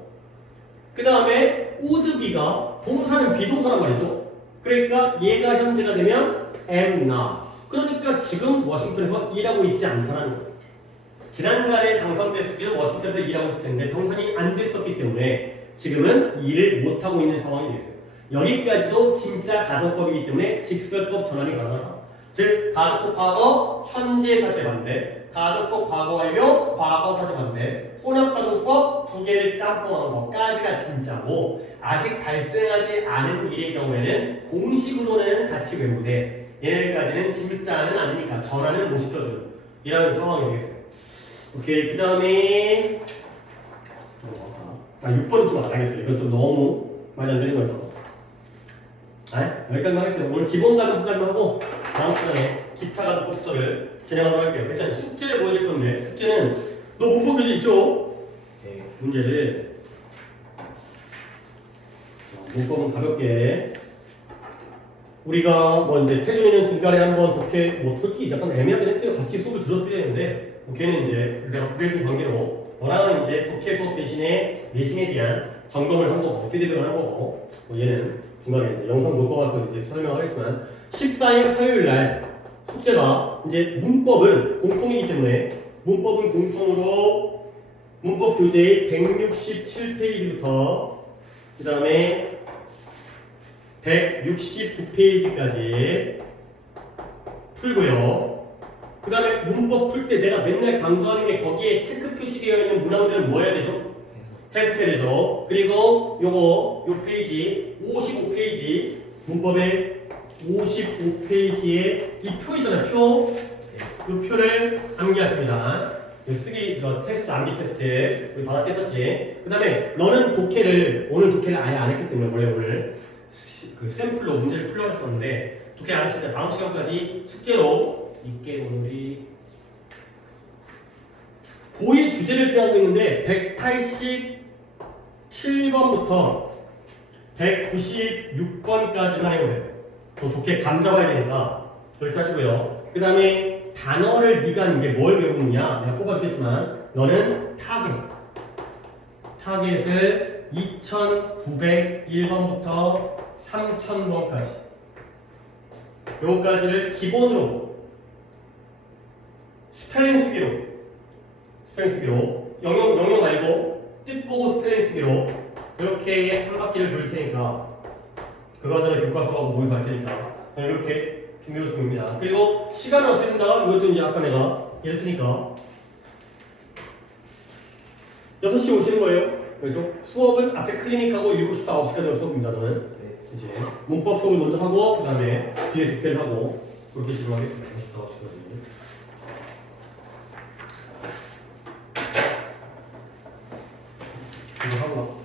그 다음에 would be가 동사는 비동사란 말이죠. 그러니까 얘가 현재가 되면 am not. 그러니까 지금 워싱턴에서 일하고 있지 않다는 거예요. 지난달에 당선됐으면 워싱턴에서 일하고 있을 텐데 당선이 안 됐었기 때문에 지금은 일을 못하고 있는 상황이 됐어요. 여기까지도 진짜 가정법이기 때문에 직설법 전환이 가능하다. 즉 가정법 과거 현재 사실 반대, 가정법 과거 완료 과거 사실 반대, 혼합가정법 두 개를 짬뽕한 것까지가 진짜고 아직 발생하지 않은 일의 경우에는 공식으로는 같이 외우되 얘네들까지는 진짜는 아니니까 전환은 못 시켜주는 이라는 상황이 되겠어요. 오케이, 그 다음에 6번은 좀 안 하겠어요. 이건 좀 너무 많이 안 되는 거여서 여기까지만 하겠어요. 오늘 기본 가정법까지만 하고 다음 시간에 기타 가정법부터를 진행하도록 할게요. 일단 숙제를 보여드릴 건데 숙제는 너 문법 교재 있죠? 네. 문제를 문법은 가볍게 우리가 뭐 이제 태준이는 중간에 한번 독해 뭐 솔직히 약간 애매하긴 했어요. 같이 수업을 들었어야 했는데 걔는 이제 내가 구해준 관계로 너랑은 이제 독해 수업 대신에 내신에 대한 점검을 한 거고 피드백을 한 거고 뭐 얘는 중간에 이제 영상 볼 거 가서 이제 설명하겠지만 14일 화요일 날 숙제가 이제 문법은 공통이기 때문에 문법은 공통으로 문법 교재의 167페이지부터 그 다음에 169페이지까지 풀고요. 그 다음에 문법 풀 때 내가 맨날 강조하는 게 거기에 체크 표시되어 있는 문항들은 뭐 해야 되죠? 해석해야 되죠. 그리고 요 페이지 55페이지 문법의 55페이지에 이 표 있잖아요. 표. 이 표를 암기하십니다. 쓰기 이거 테스트 암기 테스트 우리 방학 때 했었지. 그 다음에 너는 오늘 독해를 아예 안 했기 때문에 원래 오늘 그 샘플로 문제를 풀려고 했었는데 독해를 안 했으니까 다음 시간까지 숙제로 있게 오늘이 고2 주제를 준비하고 있는데 187번부터 196번까지만 해보세요. 또 독해 감 잡아야 되니까 그렇게 하시고요. 그 다음에 단어를 네가 이제 뭘 외우느냐 내가 뽑아주겠지만 너는 타겟을 2901번부터 3000번까지 요거까지를 기본으로 스펠링 쓰기로 영영 말고 뜻 보고 스펠링 쓰기로 이렇게 한 바퀴를 돌 테니까 그거들을 교과서하고 모의 갈 테니까 이렇게 준비해 주입니다. 그리고 시간은 어떻게 된다? 이것도 이제 아까 내가 이랬으니까 6시 오시는 거예요. 그렇죠? 수업은 앞에 클리닉하고 7시부터 9시까지 수업입니다. 저는 이제 문법 수업을 먼저 하고 그 다음에 뒤에 독해를 하고 그렇게 진행하겠습니다. 7시부터 9시까지. 이거 하고